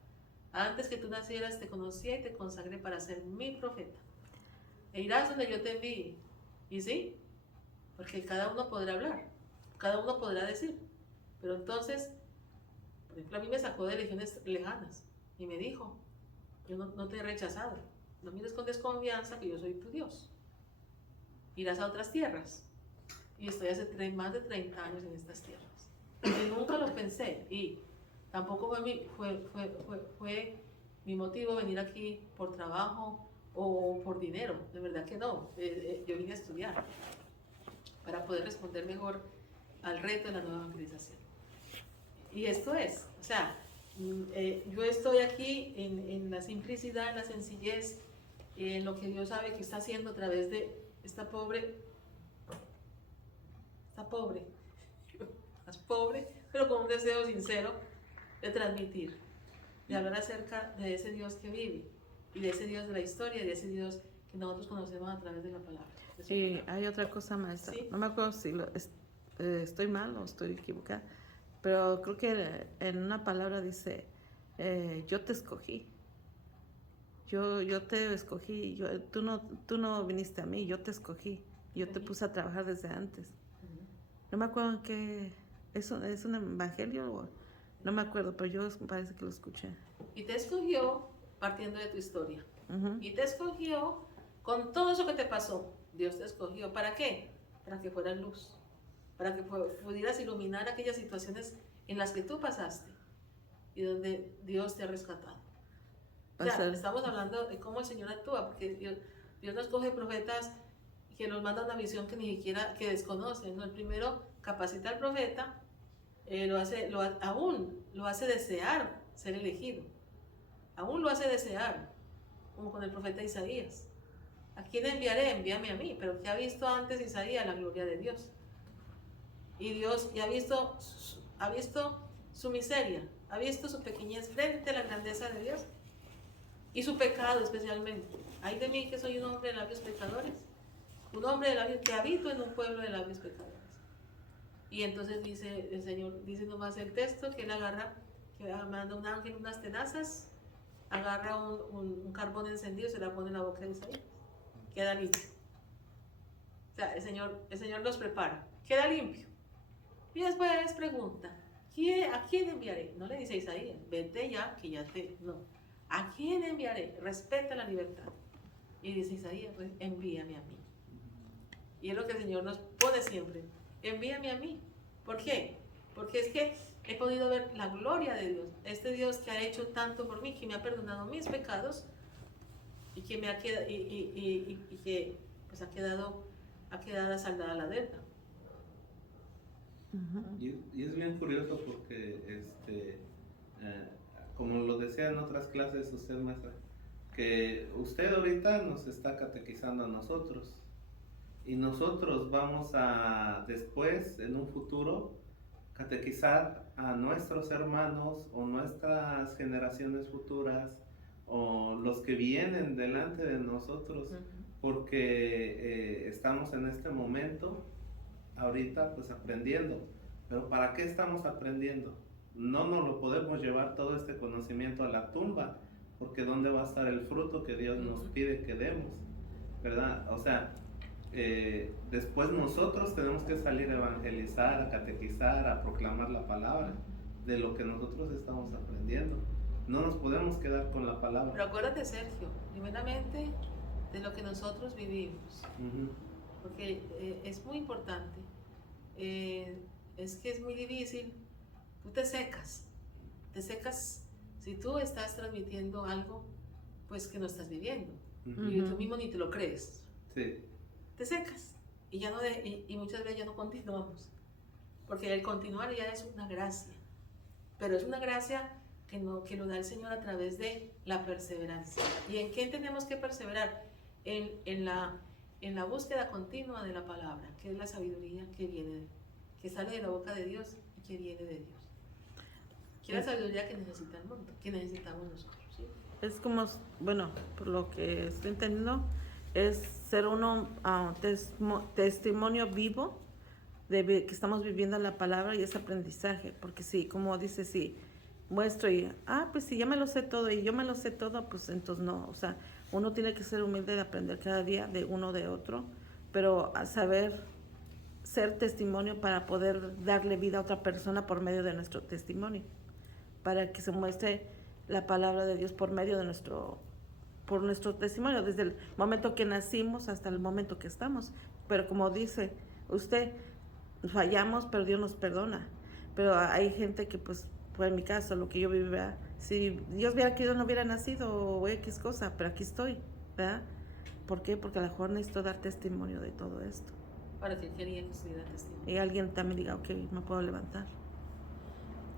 Antes que tú nacieras te conocía y te consagré para ser mi profeta. E irás donde yo te envíe. Y sí, porque cada uno podrá hablar, cada uno podrá decir. Pero entonces, por ejemplo, a mí me sacó de regiones lejanas y me dijo, yo no te he rechazado, no mires con desconfianza que yo soy tu Dios. Irás a otras tierras. Y estoy hace más de 30 años en estas tierras. Y nunca lo pensé, y tampoco fue mi motivo venir aquí por trabajo o por dinero, de verdad que no. Yo vine a estudiar para poder responder mejor al reto de la nueva evangelización. Y esto es, o sea, yo estoy aquí en la simplicidad, en la sencillez, en lo que Dios sabe que está haciendo a través de esta pobre, más pobre, pero con un deseo sincero de transmitir, de hablar acerca de ese Dios que vive, y de ese Dios de la historia, y de ese Dios que nosotros conocemos a través de la palabra. Y hay otra cosa, maestra. ¿Sí? No me acuerdo si estoy mal o estoy equivocada, pero creo que en una palabra dice, yo te escogí. Yo te escogí. Tú no viniste a mí, yo te escogí. Yo te puse a trabajar desde antes. No me acuerdo en qué. ¿Es un evangelio? No me acuerdo, pero yo parece que lo escuché. Y te escogió partiendo de tu historia. Ujú. Y te escogió con todo eso que te pasó. Dios te escogió. ¿Para qué? Para que fueras luz. Para que pudieras iluminar aquellas situaciones en las que tú pasaste y donde Dios te ha rescatado. O sea, estamos hablando de cómo el Señor actúa, porque Dios nos coge profetas que nos manda una visión que ni siquiera que desconocen, ¿no? El primero capacita al profeta, aún lo hace desear ser elegido, aún lo hace desear, como con el profeta Isaías. ¿A quién enviaré? Envíame a mí. Pero ¿qué ha visto antes Isaías? La gloria de Dios. Y Dios ha visto su miseria, ha visto su pequeñez frente a la grandeza de Dios y su pecado especialmente. Ay de mí que soy un hombre de labios pecadores, un hombre de labios que habito en un pueblo de labios pecadores. Y entonces dice el Señor, dice nomás el texto, que él agarra, que manda un ángel unas tenazas, agarra un carbón encendido y se la pone en la boca de Isaías, queda limpio. O sea, el Señor los prepara, queda limpio. Y después pregunta, ¿a quién enviaré? No le dice a Isaías, vete ya, que ya te... No. ¿A quién enviaré? Respeta la libertad. Y dice Isaías, pues envíame a mí. Y es lo que el Señor nos pone siempre, envíame a mí. ¿Por qué? Porque es que he podido ver la gloria de Dios, este Dios que ha hecho tanto por mí, que me ha perdonado mis pecados y que me ha quedado, y que pues ha quedado saldada la deuda. Y es bien curioso porque, como lo decía en otras clases usted, maestra, que usted ahorita nos está catequizando a nosotros y nosotros vamos a después, en un futuro, catequizar a nuestros hermanos o nuestras generaciones futuras o los que vienen delante de nosotros, porque estamos en este momento, ahorita pues aprendiendo. Pero ¿para qué estamos aprendiendo? No nos lo podemos llevar todo este conocimiento a la tumba, porque ¿dónde va a estar el fruto que Dios nos pide que demos? ¿Verdad? O sea, después nosotros tenemos que salir a evangelizar, a catequizar, a proclamar la palabra de lo que nosotros estamos aprendiendo. No nos podemos quedar con la palabra. Pero acuérdate, Sergio, primeramente de lo que nosotros vivimos, porque es muy importante. Es que es muy difícil, tú te secas si tú estás transmitiendo algo pues que no estás viviendo y tú mismo ni te lo crees. Sí. Te secas y ya no y muchas veces ya no continuamos, porque el continuar ya es una gracia, pero es una gracia que lo da el Señor a través de la perseverancia. ¿Y en qué tenemos que perseverar? En la búsqueda continua de la palabra, que es la sabiduría que sale de la boca de Dios y que viene de Dios. Que es la sabiduría que necesita el mundo, que necesitamos nosotros. ¿Sí? Es como, bueno, por lo que estoy entendiendo, es ser uno testimonio vivo de que estamos viviendo la palabra y ese aprendizaje. Porque sí, como dice, sí, muestro y, pues si ya me lo sé todo y yo me lo sé todo, pues entonces no. O sea, uno tiene que ser humilde de aprender cada día de uno de otro, pero a saber ser testimonio para poder darle vida a otra persona por medio de nuestro testimonio, para que se muestre la palabra de Dios por medio de nuestro testimonio, desde el momento que nacimos hasta el momento que estamos. Pero como dice usted, fallamos, pero Dios nos perdona. Pero hay gente que, pues en mi caso, lo que yo viví, ¿verdad? Si Dios hubiera querido, no hubiera nacido o X cosa, pero aquí estoy, ¿verdad? ¿Por qué? Porque a lo mejor necesito dar testimonio de todo esto. Para que quería que se diera testimonio. Y alguien también diga, ok, me puedo levantar.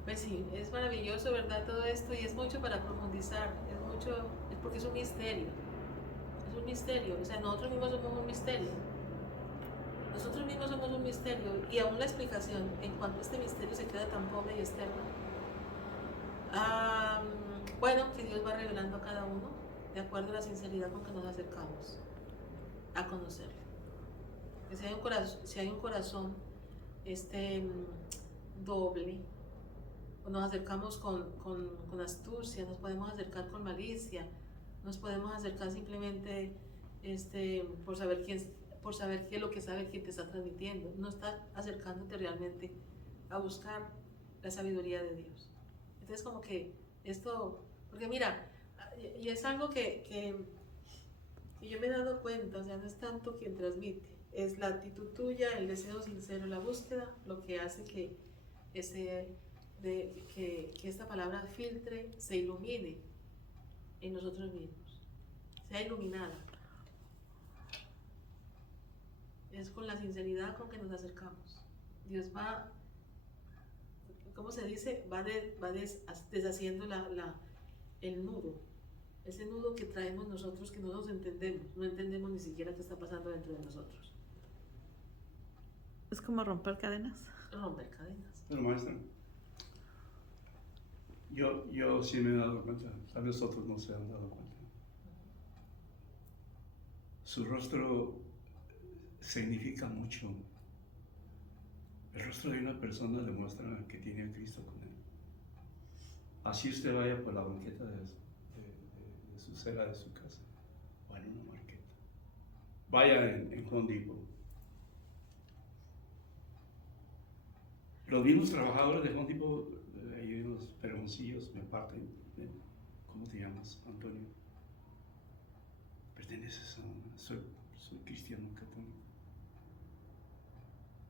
Pues sí, es maravilloso, ¿verdad? Todo esto, y es mucho para profundizar, es porque es un misterio. Es un misterio, o sea, nosotros mismos somos un misterio. Nosotros mismos somos un misterio, y aún la explicación en cuanto a este misterio se queda tan pobre y externa. Bueno, que Dios va revelando a cada uno de acuerdo a la sinceridad con que nos acercamos a conocerlo. Que si hay un corazón doble, o nos acercamos con astucia, nos podemos acercar con malicia, nos podemos acercar simplemente por saber qué es lo que sabe quién te está transmitiendo. No estás acercándote realmente a buscar la sabiduría de Dios. Entonces como que esto, porque mira, y es algo que yo me he dado cuenta, o sea, no es tanto quien transmite, es la actitud tuya, el deseo sincero, la búsqueda, lo que hace que esta palabra filtre, se ilumine en nosotros mismos, sea iluminada. Es con la sinceridad con que nos acercamos. Dios va, ¿cómo se dice? Va deshaciendo el nudo, ese nudo que traemos nosotros, que no nos entendemos, no entendemos ni siquiera qué está pasando dentro de nosotros. Es como romper cadenas. Romper cadenas. Pero maestra, yo sí me he dado cuenta, tal vez otros no se han dado cuenta. Su rostro significa mucho. El rostro de una persona demuestra que tiene a Cristo con él. Así usted vaya por la banqueta de su cera de su casa, o en una marqueta. Vaya en Home Depot. Los mismos trabajadores de Home Depot, hay unos peroncillos, me parten. ¿Cómo te llamas, Antonio? Perteneces a... Soy cristiano católico.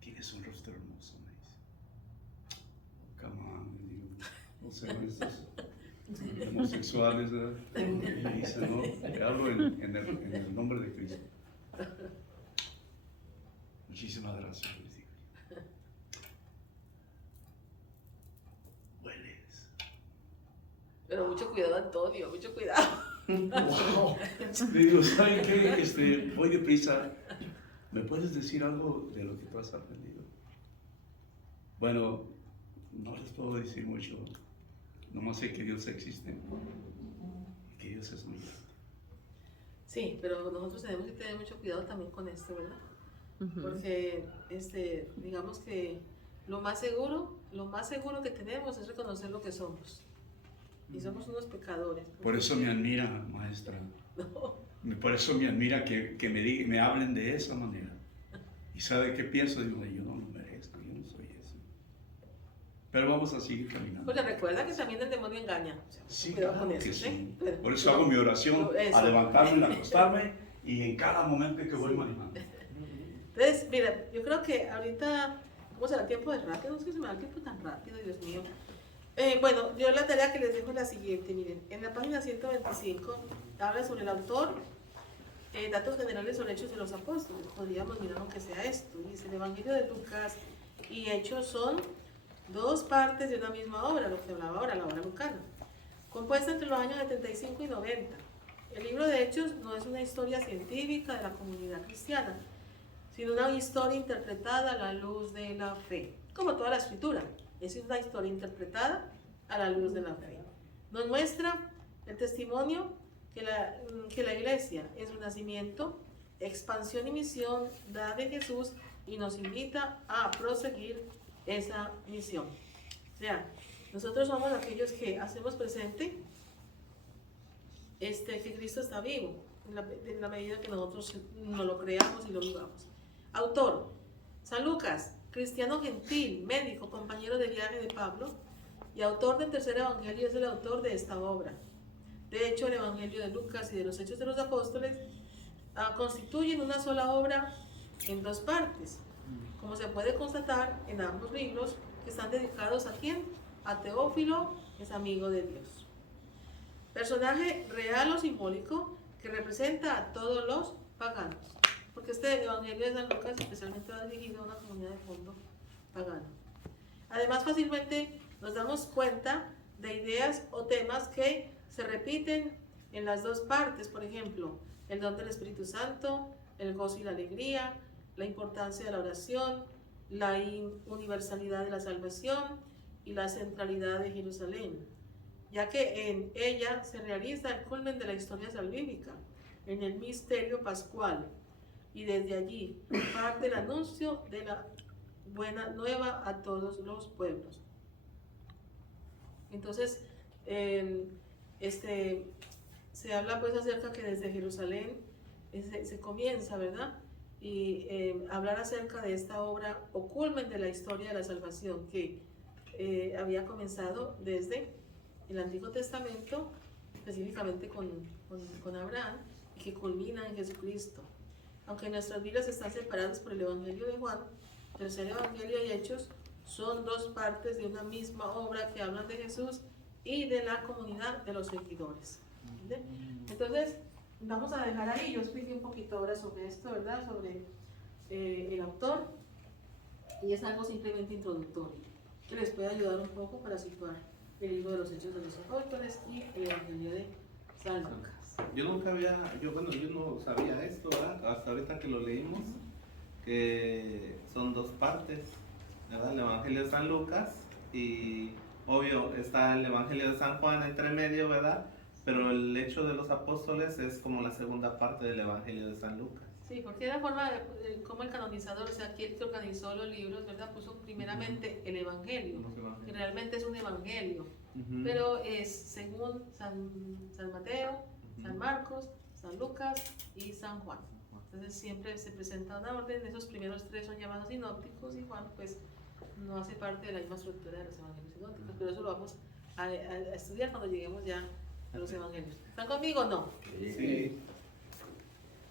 Tienes un rostro hermoso, me dice. Oh, come on, digo, o sea, estos homosexuales, ¿verdad? Y me dice, no, te hablo en el nombre de Cristo. Muchísimas gracias, les digo. Hueles. Pero mucho cuidado, Antonio, mucho cuidado. Wow. Le digo, ¿saben qué? Voy deprisa. ¿Me puedes decir algo de lo que tú has aprendido? Bueno, no les puedo decir mucho. Nomás sé que Dios existe. Que Dios es muy grande. Sí, pero nosotros tenemos que tener mucho cuidado también con esto, ¿verdad? Ujú. Porque digamos que lo más seguro que tenemos es reconocer lo que somos. Y somos unos pecadores. Por eso me admira, maestra. No. Por eso me admira que me hablen de esa manera. ¿Y sabe qué pienso? Digo, yo no lo merezco, yo no soy eso. Pero vamos a seguir caminando. Porque recuerda que también el demonio engaña. O sea, Sí, cuidado claro con que eso, sí. Pero- Por eso hago mi oración Eso. a levantarme, a acostarme y en cada momento que voy manejando. Entonces, mira, yo creo que ahorita, ¿cómo se da el tiempo de rápido? No sé si se me da el tiempo tan rápido, Dios mío. Bueno, yo la tarea que les dejo es la siguiente, miren, en la página 125 habla sobre el autor, datos generales sobre Hechos de los Apóstoles. Podríamos mirar aunque sea esto. Dice, el Evangelio de Lucas y Hechos son dos partes de una misma obra, lo que hablaba ahora, la obra lucana, compuesta entre los años 75 y 90. El libro de Hechos no es una historia científica de la comunidad cristiana, sino una historia interpretada a la luz de la fe, como toda la escritura. Es una historia interpretada a la luz de la fe. Nos muestra el testimonio que la iglesia es un nacimiento, expansión y misión dada de Jesús y nos invita a proseguir esa misión. O sea, nosotros somos aquellos que hacemos presente que Cristo está vivo, en la medida que nosotros no lo creamos y lo vivamos. Autor, San Lucas, cristiano gentil, médico, compañero de viaje de Pablo y autor del tercer evangelio, es el autor de esta obra. De hecho, el evangelio de Lucas y de los Hechos de los Apóstoles constituyen una sola obra en dos partes, como se puede constatar en ambos libros que están dedicados a ¿quién? A Teófilo, que es amigo de Dios. Personaje real o simbólico que representa a todos los paganos, porque este evangelio de San Lucas especialmente va dirigido a una comunidad de fondo pagano. Además, fácilmente nos damos cuenta de ideas o temas que se repiten en las dos partes, por ejemplo, el don del Espíritu Santo, el gozo y la alegría, la importancia de la oración, la universalidad de la salvación y la centralidad de Jerusalén, ya que en ella se realiza el culmen de la historia salvífica, en el misterio pascual, y desde allí parte el anuncio de la buena nueva a todos los pueblos. Entonces, se habla pues acerca que desde Jerusalén se comienza, ¿verdad? Y hablar acerca de esta obra o culmen de la historia de la salvación que había comenzado desde el Antiguo Testamento, específicamente con Abraham, y que culmina en Jesucristo. Aunque nuestras vidas están separadas por el Evangelio de Juan, tercer Evangelio y Hechos son dos partes de una misma obra que hablan de Jesús y de la comunidad de los seguidores. ¿Entiende? Entonces, vamos a dejar ahí, yo expliqué un poquito ahora sobre esto, ¿verdad? Sobre el autor, y es algo simplemente introductorio, que les puede ayudar un poco para situar el libro de los Hechos de los Apóstoles y el Evangelio de San Lucas. Yo no sabía esto, ¿verdad? Hasta ahorita que lo leímos, que son dos partes, ¿verdad? El Evangelio de San Lucas y obvio está el Evangelio de San Juan entre medio, ¿verdad? Pero el Hecho de los Apóstoles es como la segunda parte del Evangelio de San Lucas. Sí, porque era forma de como el canonizador, o sea, quien organizó los libros, ¿verdad? Puso primeramente el Evangelio, que realmente es un Evangelio, pero es según San Mateo, San Marcos, San Lucas y San Juan. Entonces siempre se presenta una orden, esos primeros tres son llamados sinópticos y Juan pues no hace parte de la misma estructura de los evangelios sinópticos, pero eso lo vamos a estudiar cuando lleguemos ya a los evangelios. ¿Están conmigo o no? Sí.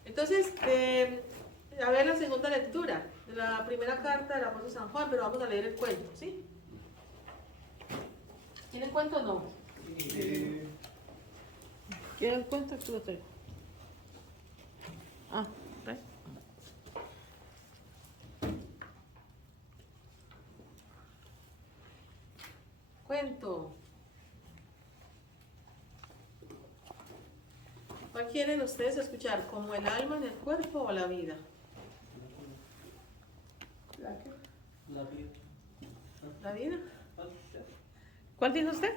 Entonces, a ver la segunda lectura de la primera carta del apóstol San Juan, pero vamos a leer el cuento, ¿sí? ¿Tienen cuento o no? Sí. ¿Quieren el cuento? Tú lo traigo. Ah, ¿ves? Cuento. ¿Cuál quieren ustedes escuchar? ¿Como el alma en el cuerpo o la vida? ¿La qué? ¿La vida? ¿Cuál tiene usted?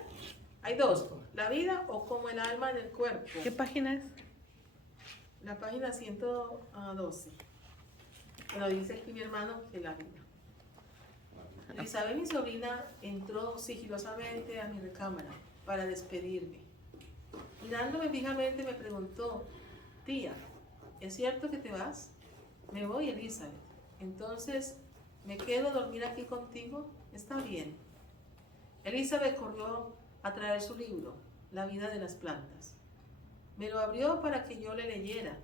Hay dos. la vida o como el alma en el cuerpo. ¿Qué página es? La página 112. Bueno, dice aquí mi hermano que la vida. Elizabeth, mi sobrina, entró sigilosamente a mi recámara para despedirme. Mirándome fijamente me preguntó, tía, ¿es cierto que te vas? Me voy, Elizabeth. Entonces, ¿me quedo a dormir aquí contigo? Está bien. Elizabeth corrió a traer su libro, La vida de las plantas. Me lo abrió para que yo le leyera.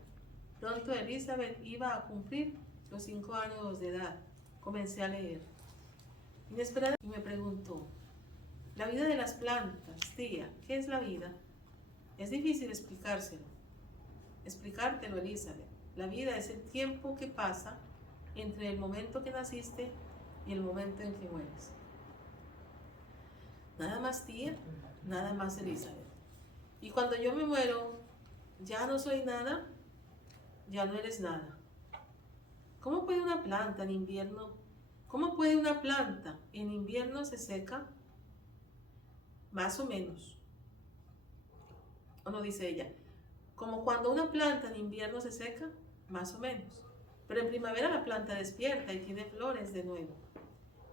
Pronto Elizabeth iba a cumplir los 5 años de edad. Comencé a leer. Inesperadamente me preguntó, la vida de las plantas, tía, ¿qué es la vida? Es difícil explicártelo, Elizabeth. La vida es el tiempo que pasa entre el momento que naciste y el momento en que mueres. Nada más, tía, nada más, Elizabeth. Y cuando yo me muero, ya no soy nada, ya no eres nada. ¿Cómo puede una planta en invierno se seca? Más o menos. ¿O no dice ella? Como cuando una planta en invierno se seca, más o menos. Pero en primavera la planta despierta y tiene flores de nuevo.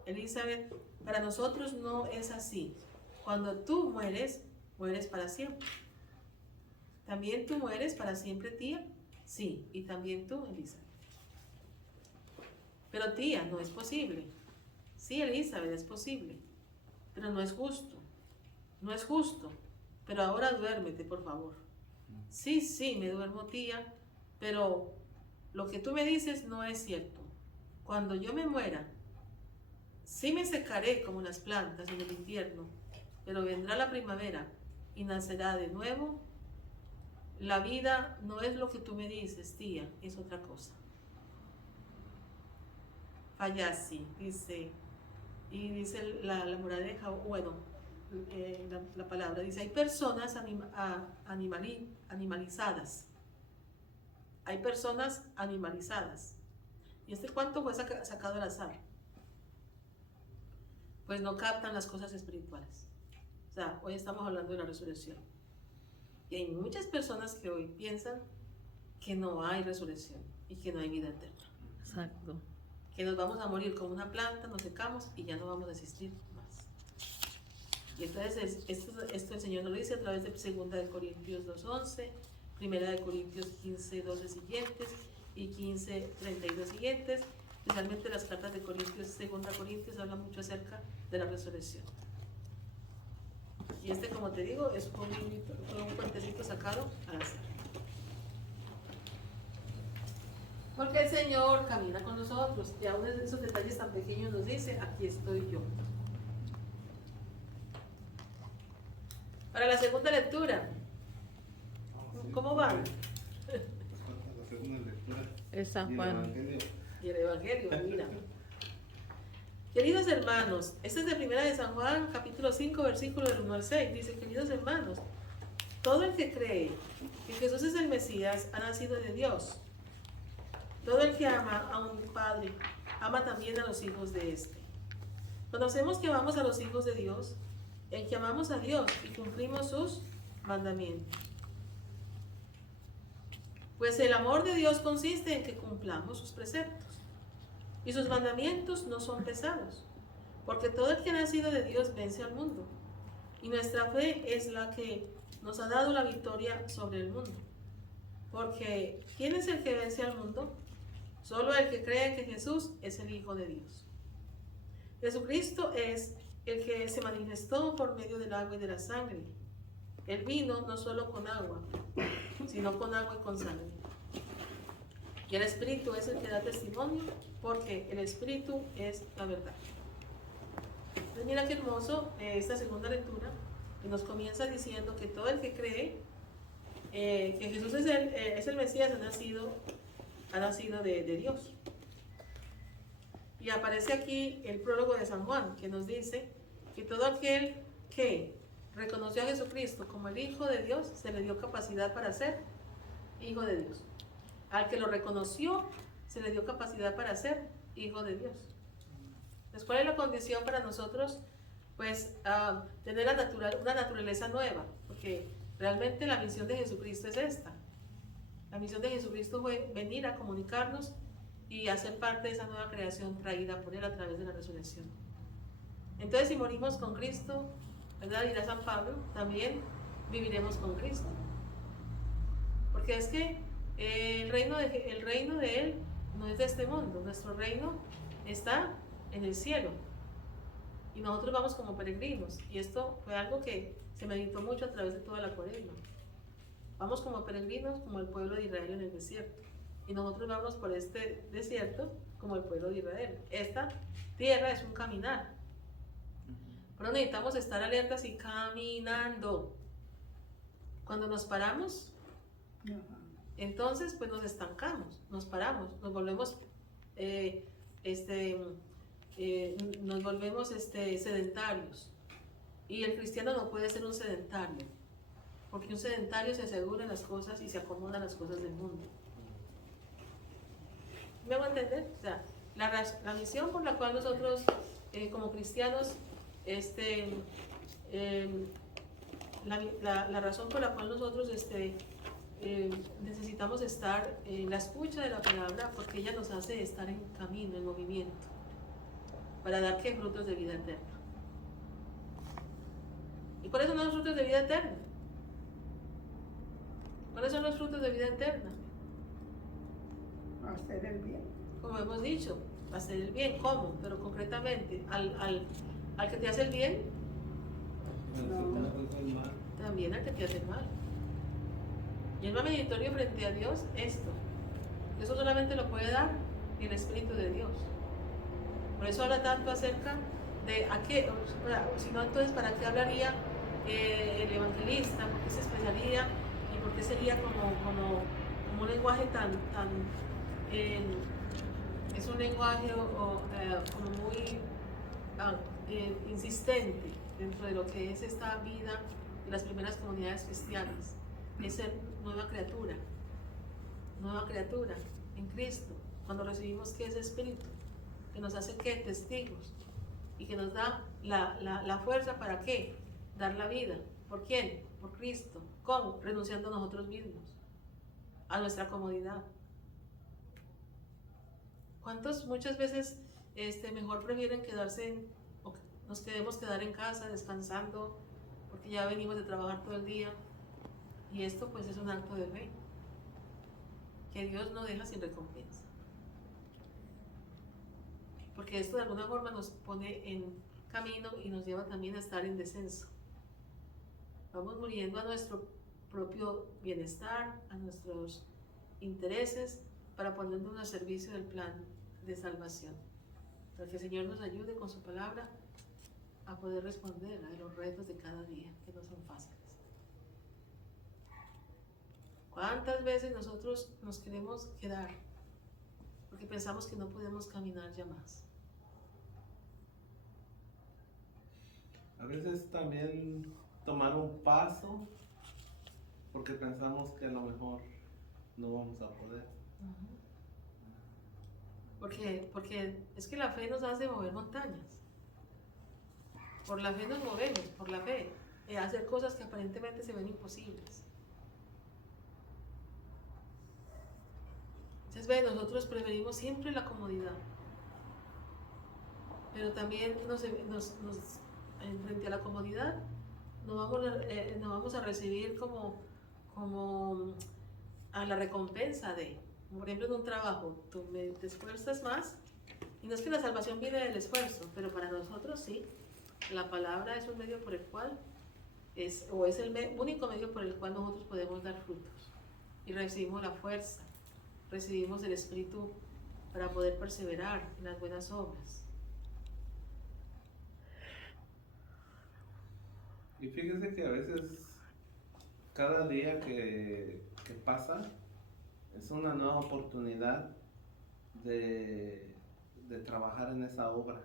Elizabeth, para nosotros no es así. Cuando tú mueres, mueres para siempre. ¿También tú mueres para siempre, tía? Sí, y también tú, Elizabeth. Pero tía, no es posible. Sí, Elizabeth, es posible. Pero no es justo. No es justo. Pero ahora duérmete, por favor. Sí, me duermo, tía, pero lo que tú me dices no es cierto. Cuando yo me muera, sí me secaré como las plantas en el invierno, pero vendrá la primavera y nacerá de nuevo. La vida no es lo que tú me dices, tía, es otra cosa. Fayassi, dice, y dice la moraleja, bueno, la palabra, dice, hay personas animalizadas. Hay personas animalizadas. ¿Y este cuánto fue sacado al azar? Pues no captan las cosas espirituales. O sea, hoy estamos hablando de la resurrección. Y hay muchas personas que hoy piensan que no hay resurrección y que no hay vida eterna. Exacto. Que nos vamos a morir como una planta, nos secamos y ya no vamos a existir más. Y entonces esto el Señor nos lo dice a través de 2 de Corintios 2:11, 1 de Corintios 15:12 siguientes y 15:32 siguientes. Especialmente las cartas de Corintios, 2 Corintios hablan mucho acerca de la resurrección. Y como te digo, es un cuentecito sacado al azar. Porque el Señor camina con nosotros y aún en esos detalles tan pequeños nos dice, aquí estoy yo. Para la segunda lectura, ¿cómo van? La segunda lectura. Es San Juan. Y el Evangelio, mira. Queridos hermanos, este es de Primera de San Juan, capítulo 5, versículo del 1 al 6. Dice, queridos hermanos, todo el que cree que Jesús es el Mesías ha nacido de Dios. Todo el que ama a un padre, ama también a los hijos de éste. Conocemos que amamos a los hijos de Dios, el que amamos a Dios y cumplimos sus mandamientos. Pues el amor de Dios consiste en que cumplamos sus preceptos. Y sus mandamientos no son pesados, porque todo el que ha nacido de Dios vence al mundo. Y nuestra fe es la que nos ha dado la victoria sobre el mundo. Porque ¿quién es el que vence al mundo? Solo el que cree que Jesús es el Hijo de Dios. Jesucristo es el que se manifestó por medio del agua y de la sangre. Él vino no solo con agua, sino con agua y con sangre. Y el Espíritu es el que da testimonio, porque el Espíritu es la verdad. Entonces mira qué hermoso esta segunda lectura, que nos comienza diciendo que todo el que cree que Jesús es el Mesías ha nacido de Dios. Y aparece aquí el prólogo de San Juan, que nos dice que todo aquel que reconoció a Jesucristo como el Hijo de Dios, se le dio capacidad para ser Hijo de Dios. Al que lo reconoció, se le dio capacidad para ser Hijo de Dios. Pues, ¿cuál es la condición para nosotros pues tener una naturaleza nueva, porque realmente la misión de Jesucristo es esta. La misión de Jesucristo fue venir a comunicarnos y hacer parte de esa nueva creación traída por Él a través de la resurrección. Entonces, si morimos con Cristo, ¿verdad? Dirá San Pablo, también viviremos con Cristo. Porque es que el reino de Él no es de este mundo, nuestro reino está en el cielo. Y nosotros vamos como peregrinos. Y esto fue algo que se meditó mucho a través de toda la Cuaresma. Vamos como peregrinos, como el pueblo de Israel en el desierto. Y nosotros vamos por este desierto como el pueblo de Israel. Esta tierra es un caminar. Pero necesitamos estar alertas y caminando. Cuando nos paramos, entonces pues nos estancamos, nos paramos, nos volvemos sedentarios. Y el cristiano no puede ser un sedentario, porque un sedentario se asegura las cosas y se acomoda a las cosas del mundo. ¿Me hago entender? O sea, la misión por la cual nosotros como cristianos, la razón por la cual nosotros necesitamos estar en la escucha de la palabra, porque ella nos hace estar en camino, en movimiento, para dar ¿qué? Frutos de vida eterna. ¿Y cuáles son los frutos de vida eterna? ¿Cuáles son los frutos de vida eterna? Hacer el bien. Como hemos dicho, hacer el bien. ¿Cómo? Pero concretamente, al que te hace el bien, también al que te hace el mal. Y el más meritorio frente a Dios, esto. Eso solamente lo puede dar el Espíritu de Dios. Por eso habla tanto acerca de a qué, si no, entonces, ¿para qué hablaría el evangelista? ¿Por qué se expresaría? ¿Y por qué sería como un lenguaje es un lenguaje como muy insistente dentro de lo que es esta vida de las primeras comunidades cristianas? Es ser nueva criatura en Cristo, cuando recibimos que ese Espíritu, que nos hace que testigos y que nos da la fuerza para qué, dar la vida. ¿Por quién? Por Cristo. ¿Cómo? Renunciando a nosotros mismos, a nuestra comodidad. ¿Cuántos muchas veces mejor prefieren o nos quedemos quedar en casa descansando porque ya venimos de trabajar todo el día? Y esto pues es un acto de fe que Dios no deja sin recompensa, porque esto de alguna forma nos pone en camino y nos lleva también a estar en descenso. Vamos muriendo a nuestro propio bienestar, a nuestros intereses, para ponernos al servicio del plan de salvación. Para que el Señor nos ayude con su palabra a poder responder a los retos de cada día, que no son fáciles. ¿Cuántas veces nosotros nos queremos quedar porque pensamos que no podemos caminar ya más? A veces también tomar un paso porque pensamos que a lo mejor no vamos a poder. Porque es que la fe nos hace mover montañas. Por la fe nos movemos, por la fe, hacer cosas que aparentemente se ven imposibles. Entonces, nosotros preferimos siempre la comodidad, pero también frente a la comodidad no vamos a recibir como a la recompensa por ejemplo, en un trabajo, tú te esfuerzas más, y no es que la salvación viene del esfuerzo, pero para nosotros sí, la palabra es un medio por el cual, es el único medio por el cual nosotros podemos dar frutos, y recibimos la fuerza, recibimos el Espíritu para poder perseverar en las buenas obras. Y fíjese que a veces, cada día que pasa, es una nueva oportunidad de trabajar en esa obra,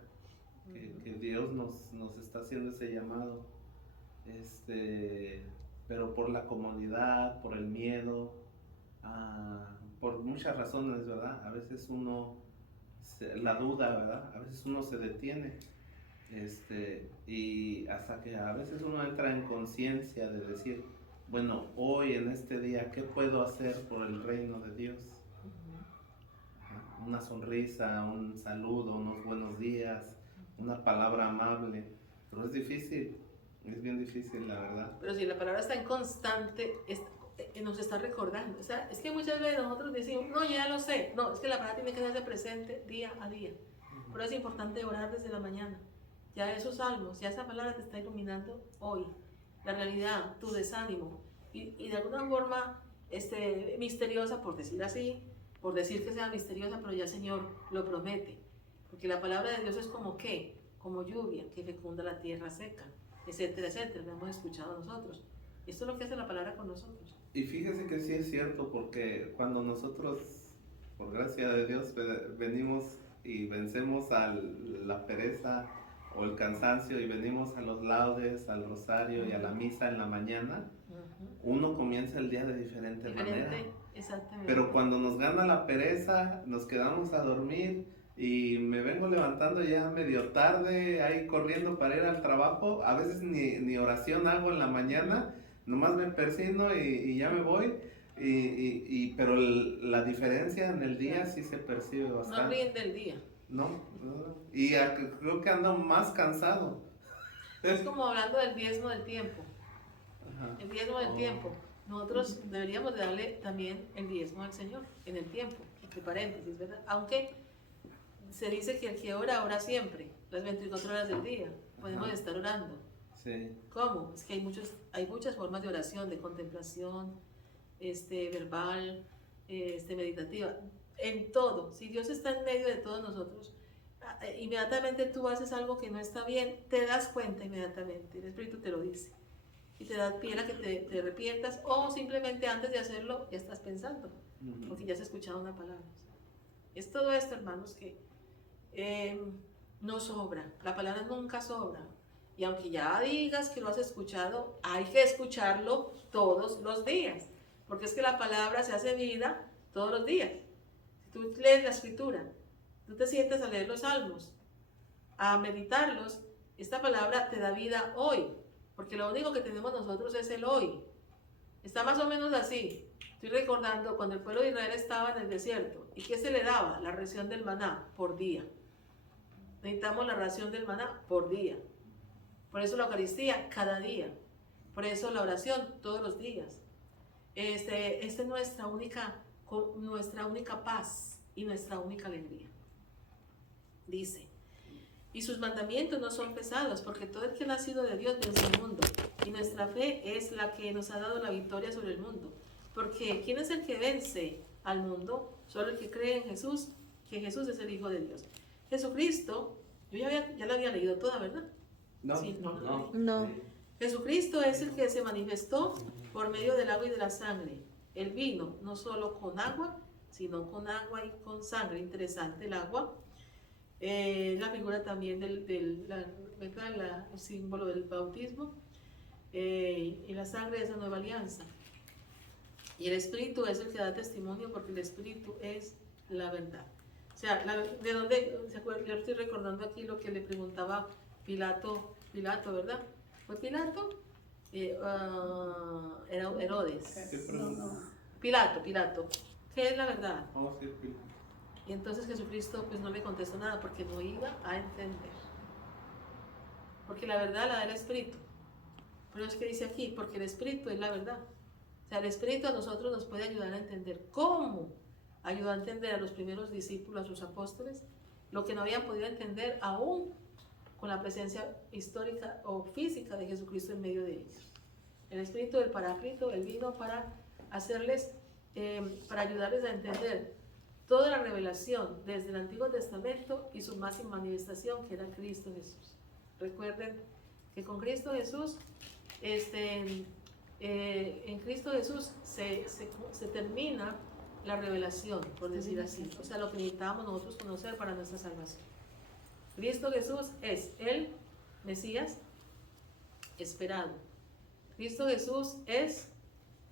que Dios nos está haciendo ese llamado, pero por la comodidad, por el miedo, por muchas razones, ¿verdad? A veces la duda, ¿verdad? A veces uno se detiene, Y hasta que a veces uno entra en conciencia de decir, bueno, hoy en este día, ¿qué puedo hacer por el reino de Dios? Ajá, una sonrisa, un saludo, unos buenos días, una palabra amable, pero es difícil, es bien difícil, la verdad. Pero si la palabra está en constante, nos está recordando. O sea, es que muchas veces nosotros decimos, no, ya lo sé. No, es que la palabra tiene que hacerse presente día a día. Por eso es importante orar desde la mañana. Ya esos salmos, ya esa palabra te está iluminando hoy. La realidad, tu desánimo. Y de alguna forma misteriosa, por decir así, por decir que sea misteriosa, pero ya el Señor lo promete. Porque la palabra de Dios es como ¿qué? Como lluvia que fecunda la tierra seca, etcétera, etcétera. Lo hemos escuchado nosotros. Esto es lo que hace la palabra con nosotros. Y fíjese que sí es cierto, porque cuando nosotros, por gracia de Dios, venimos y vencemos a la pereza o el cansancio y venimos a los laudes, al rosario y a la misa en la mañana, uno comienza el día de diferente manera. Exactamente. Pero cuando nos gana la pereza, nos quedamos a dormir y me vengo levantando ya medio tarde, ahí corriendo para ir al trabajo, a veces ni oración hago en la mañana, nomás me persino y ya me voy, pero la diferencia en el día sí se percibe bastante. No rinde el día. No, y creo que ando más cansado. Es como hablando del diezmo del tiempo. Ajá. El diezmo del tiempo. Nosotros deberíamos de darle también el diezmo al Señor en el tiempo, entre paréntesis, ¿verdad? Aunque se dice que el que ora, ora siempre, las 24 horas del día. Podemos estar orando. Sí. ¿Cómo? Es que hay muchas formas de oración, de contemplación, verbal, meditativa, en todo. Si Dios está en medio de todos nosotros, inmediatamente tú haces algo que no está bien, te das cuenta inmediatamente, el Espíritu te lo dice. Y te da pie a que te arrepientas, o simplemente antes de hacerlo ya estás pensando, porque ya has escuchado una palabra. Es todo esto, hermanos, que no sobra. La palabra nunca sobra. Y aunque ya digas que lo has escuchado, hay que escucharlo todos los días, porque es que la palabra se hace vida todos los días. Si tú lees la escritura, tú te sientes a leer los salmos, a meditarlos, esta palabra te da vida hoy, porque lo único que tenemos nosotros es el hoy. Está más o menos así. Estoy recordando cuando el pueblo de Israel estaba en el desierto. ¿Y qué se le daba? La ración del maná por día. Necesitamos la ración del maná por día. Por eso la Eucaristía cada día. Por eso la oración todos los días. Esta es nuestra única paz y nuestra única alegría. Dice, y sus mandamientos no son pesados, porque todo el que ha nacido de Dios vence al mundo. Y nuestra fe es la que nos ha dado la victoria sobre el mundo. Porque ¿quién es el que vence al mundo? Solo el que cree en Jesús, que Jesús es el Hijo de Dios. Jesucristo, yo ya la había leído toda, ¿verdad? No, Sí, No. Jesucristo es el que se manifestó por medio del agua y de la sangre. Él vino no solo con agua, sino con agua y con sangre. Interesante el agua. La figura también del símbolo del bautismo, y la sangre de esa nueva alianza. Y el Espíritu es el que da testimonio, porque el Espíritu es la verdad. O sea, ¿de dónde se acuerdan? Yo estoy recordando aquí lo que le preguntaba Pilato, ¿verdad? ¿Fue Pilato? Era Herodes. No. Pilato. ¿Qué es la verdad? Oh, sí, sí. Y entonces Jesucristo pues no le contestó nada, porque no iba a entender. Porque la verdad la da el Espíritu. Por eso es que dice aquí, porque el Espíritu es la verdad. O sea, el Espíritu a nosotros nos puede ayudar a entender. ¿Cómo? Ayudó a entender a los primeros discípulos, a sus apóstoles, lo que no habían podido entender aún con la presencia histórica o física de Jesucristo en medio de ellos. El Espíritu del Paráclito, Él vino para hacerles, para ayudarles a entender toda la revelación desde el Antiguo Testamento y su máxima manifestación, que era Cristo Jesús. Recuerden que con Cristo Jesús, en Cristo Jesús se termina la revelación, por decir así. O sea, lo que necesitamos nosotros conocer para nuestra salvación. Cristo Jesús es el Mesías esperado. Cristo Jesús es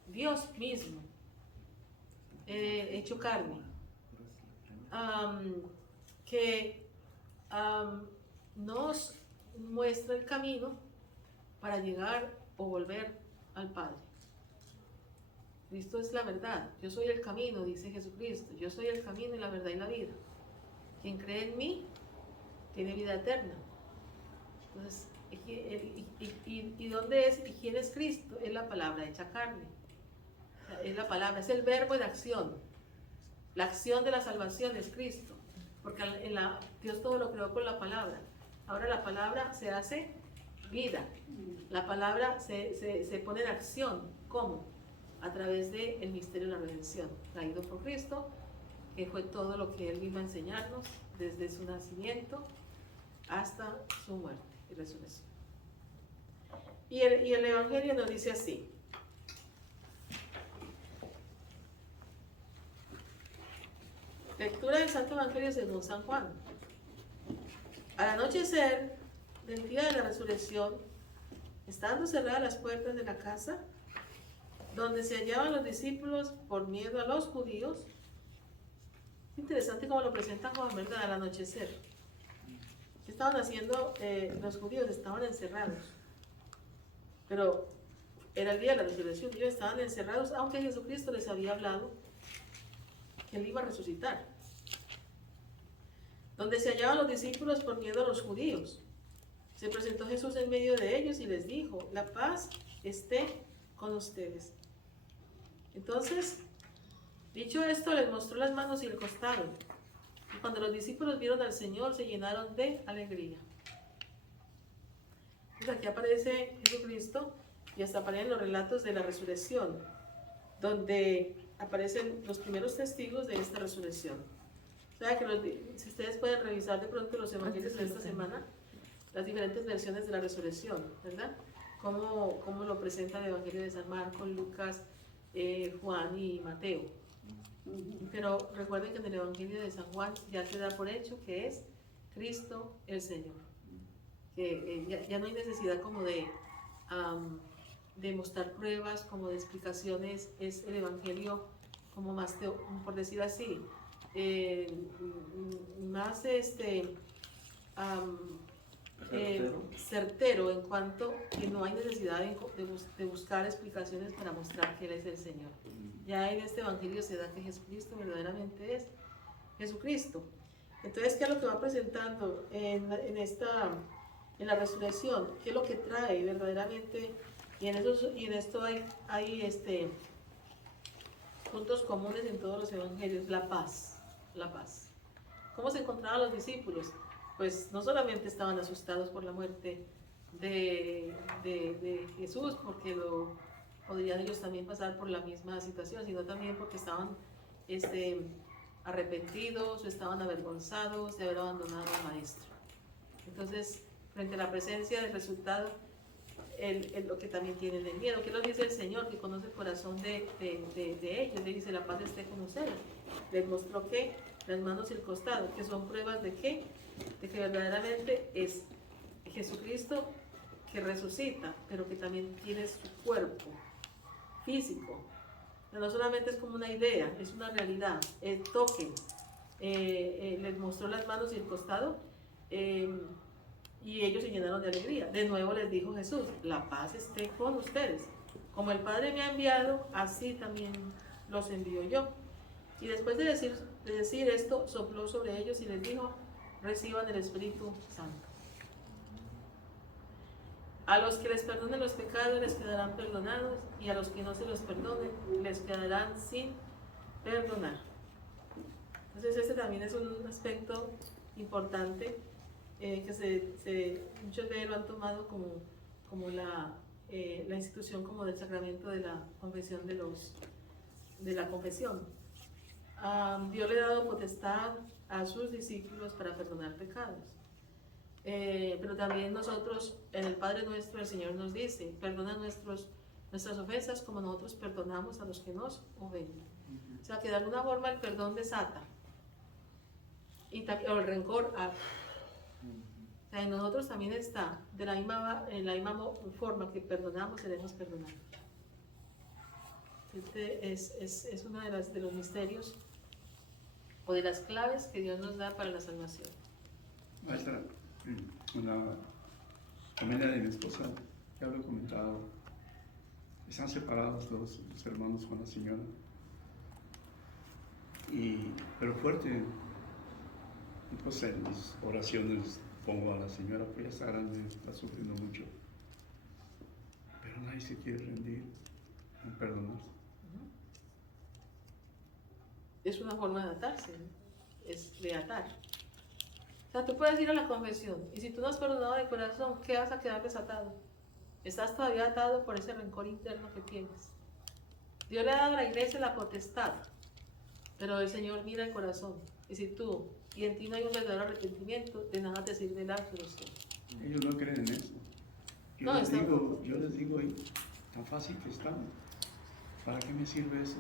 Dios mismo, hecho carne. Que nos muestra el camino para llegar o volver al Padre. Cristo es la verdad. Yo soy el camino, dice Jesucristo. Yo soy el camino y la verdad y la vida. Quien cree en mí tiene vida eterna. Entonces, ¿y dónde es? ¿Y quién es Cristo? Es la palabra hecha carne. Es la palabra, es el verbo de acción. La acción de la salvación es Cristo. Porque Dios todo lo creó con la palabra. Ahora la palabra se hace vida. La palabra se pone en acción. ¿Cómo? A través del misterio de la redención, traído por Cristo, que fue todo lo que Él vino a enseñarnos desde su nacimiento hasta su muerte y resurrección. Y el Evangelio nos dice así. Lectura del Santo Evangelio según San Juan. Al anochecer del día de la resurrección, estando cerradas las puertas de la casa, donde se hallaban los discípulos por miedo a los judíos. Interesante cómo lo presenta Juan, ¿verdad? Al anochecer. ¿Qué estaban haciendo los judíos? Estaban encerrados. Pero era el día de la resurrección, ellos estaban encerrados, aunque Jesucristo les había hablado que Él iba a resucitar. Donde se hallaban los discípulos por miedo a los judíos. Se presentó Jesús en medio de ellos y les dijo: la paz esté con ustedes. Entonces, dicho esto, les mostró las manos y el costado. Y cuando los discípulos vieron al Señor, se llenaron de alegría. Entonces aquí aparece Jesucristo y hasta aparecen los relatos de la resurrección, donde aparecen los primeros testigos de esta resurrección. O sea, que si ustedes pueden revisar de pronto los evangelios de esta semana, las diferentes versiones de la resurrección, ¿verdad? Cómo lo presenta el Evangelio de San Marcos, Lucas, Juan y Mateo. Pero recuerden que en el Evangelio de San Juan ya se da por hecho que es Cristo el Señor. Que ya no hay necesidad como de mostrar pruebas, como de explicaciones. Es el Evangelio como más, por decir así, más certero en cuanto que no hay necesidad de buscar explicaciones para mostrar que Él es el Señor. Ya en este Evangelio se da que Jesucristo verdaderamente es Jesucristo. Entonces, ¿qué es lo que va presentando en la resurrección? ¿Qué es lo que trae verdaderamente? Y en esto hay puntos comunes en todos los evangelios. La paz, la paz. ¿Cómo se encontraban los discípulos? Pues no solamente estaban asustados por la muerte de Jesús, porque podrían ellos también pasar por la misma situación, sino también porque estaban arrepentidos o estaban avergonzados de haber abandonado al Maestro. Entonces, frente a la presencia del resultado, lo que también tienen el miedo. ¿Qué nos dice el Señor? Que conoce el corazón de ellos. Le dice: la paz esté con ustedes. Les mostró que las manos y el costado, que son pruebas de qué, de que verdaderamente es Jesucristo que resucita, pero que también tiene su cuerpo físico. No solamente es como una idea, es una realidad. Toquen. Les mostró las manos y el costado, y ellos se llenaron de alegría. De nuevo les dijo Jesús: la paz esté con ustedes. Como el Padre me ha enviado, así también los envío yo. Y después de decir esto, sopló sobre ellos y les dijo: reciban el Espíritu Santo. A los que les perdonen los pecados les quedarán perdonados, y a los que no se los perdonen les quedarán sin perdonar. Entonces este también es un aspecto importante, que muchos de ellos lo han tomado como la institución como del sacramento de la confesión de la confesión. Dios le ha dado potestad a sus discípulos para perdonar pecados. Pero también nosotros, en el Padre Nuestro, el Señor nos dice: perdona nuestras ofensas como nosotros perdonamos a los que nos ofenden. O sea, que de alguna forma el perdón desata, o el rencor ata. O sea, en nosotros también está, en la misma forma que perdonamos, seremos perdonados. Este es uno de los misterios o de las claves que Dios nos da para la salvación. Maestra, una También la de mi esposa, ya lo he comentado. Están separados los hermanos con la señora. Pero fuerte. Y pues en mis oraciones pongo a la señora, pues ya está grande, está sufriendo mucho. Pero nadie se quiere rendir, en perdonarse. Es una forma de atarse, ¿no? Es de atar. O sea, tú puedes ir a la confesión y si tú no has perdonado de corazón, ¿qué vas a quedar desatado? Estás todavía atado por ese rencor interno que tienes. Dios le ha dado a la iglesia la potestad, pero el Señor mira el corazón. Y si tú y en ti no hay un verdadero arrepentimiento, de nada te sirve la absolución. Ellos no creen en eso. Yo No, les está- digo, tan fácil que está. ¿Para qué me sirve eso?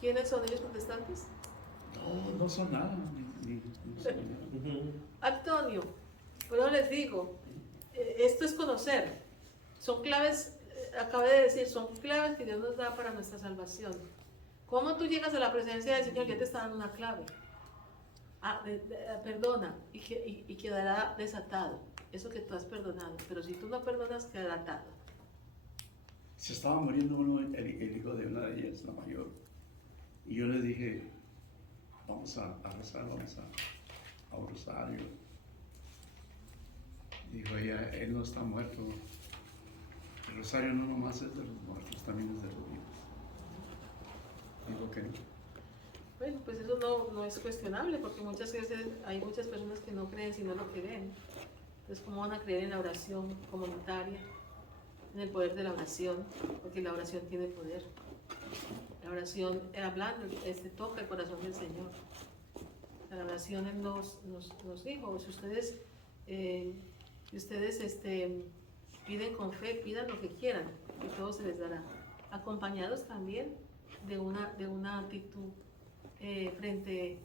¿Quiénes son ellos protestantes? No son nada, no son nada. Antonio, pero les digo, esto es conocer. Son claves, acabé de decir, son claves que Dios nos da para nuestra salvación. ¿Cómo tú llegas a la presencia del Señor? Ya te está dando una clave. Perdona y quedará desatado. Eso que tú has perdonado. Pero si tú no perdonas, quedará atado. Se estaba muriendo uno, el hijo de una de ellas, la mayor. Y yo le dije, vamos a rezar, vamos a un rosario. Dijo ella, él no está muerto. El rosario no nomás es de los muertos, también es de los vivos. Digo que no. Bueno, pues eso no es cuestionable, porque muchas veces hay muchas personas que no creen sino lo que ven. Entonces, ¿cómo van a creer en la oración comunitaria? En el poder de la oración, porque la oración tiene poder. La oración, hablando, toca el corazón del Señor. La oración Él nos dijo, si ustedes piden con fe, pidan lo que quieran, y todo se les dará. Acompañados también de una actitud frente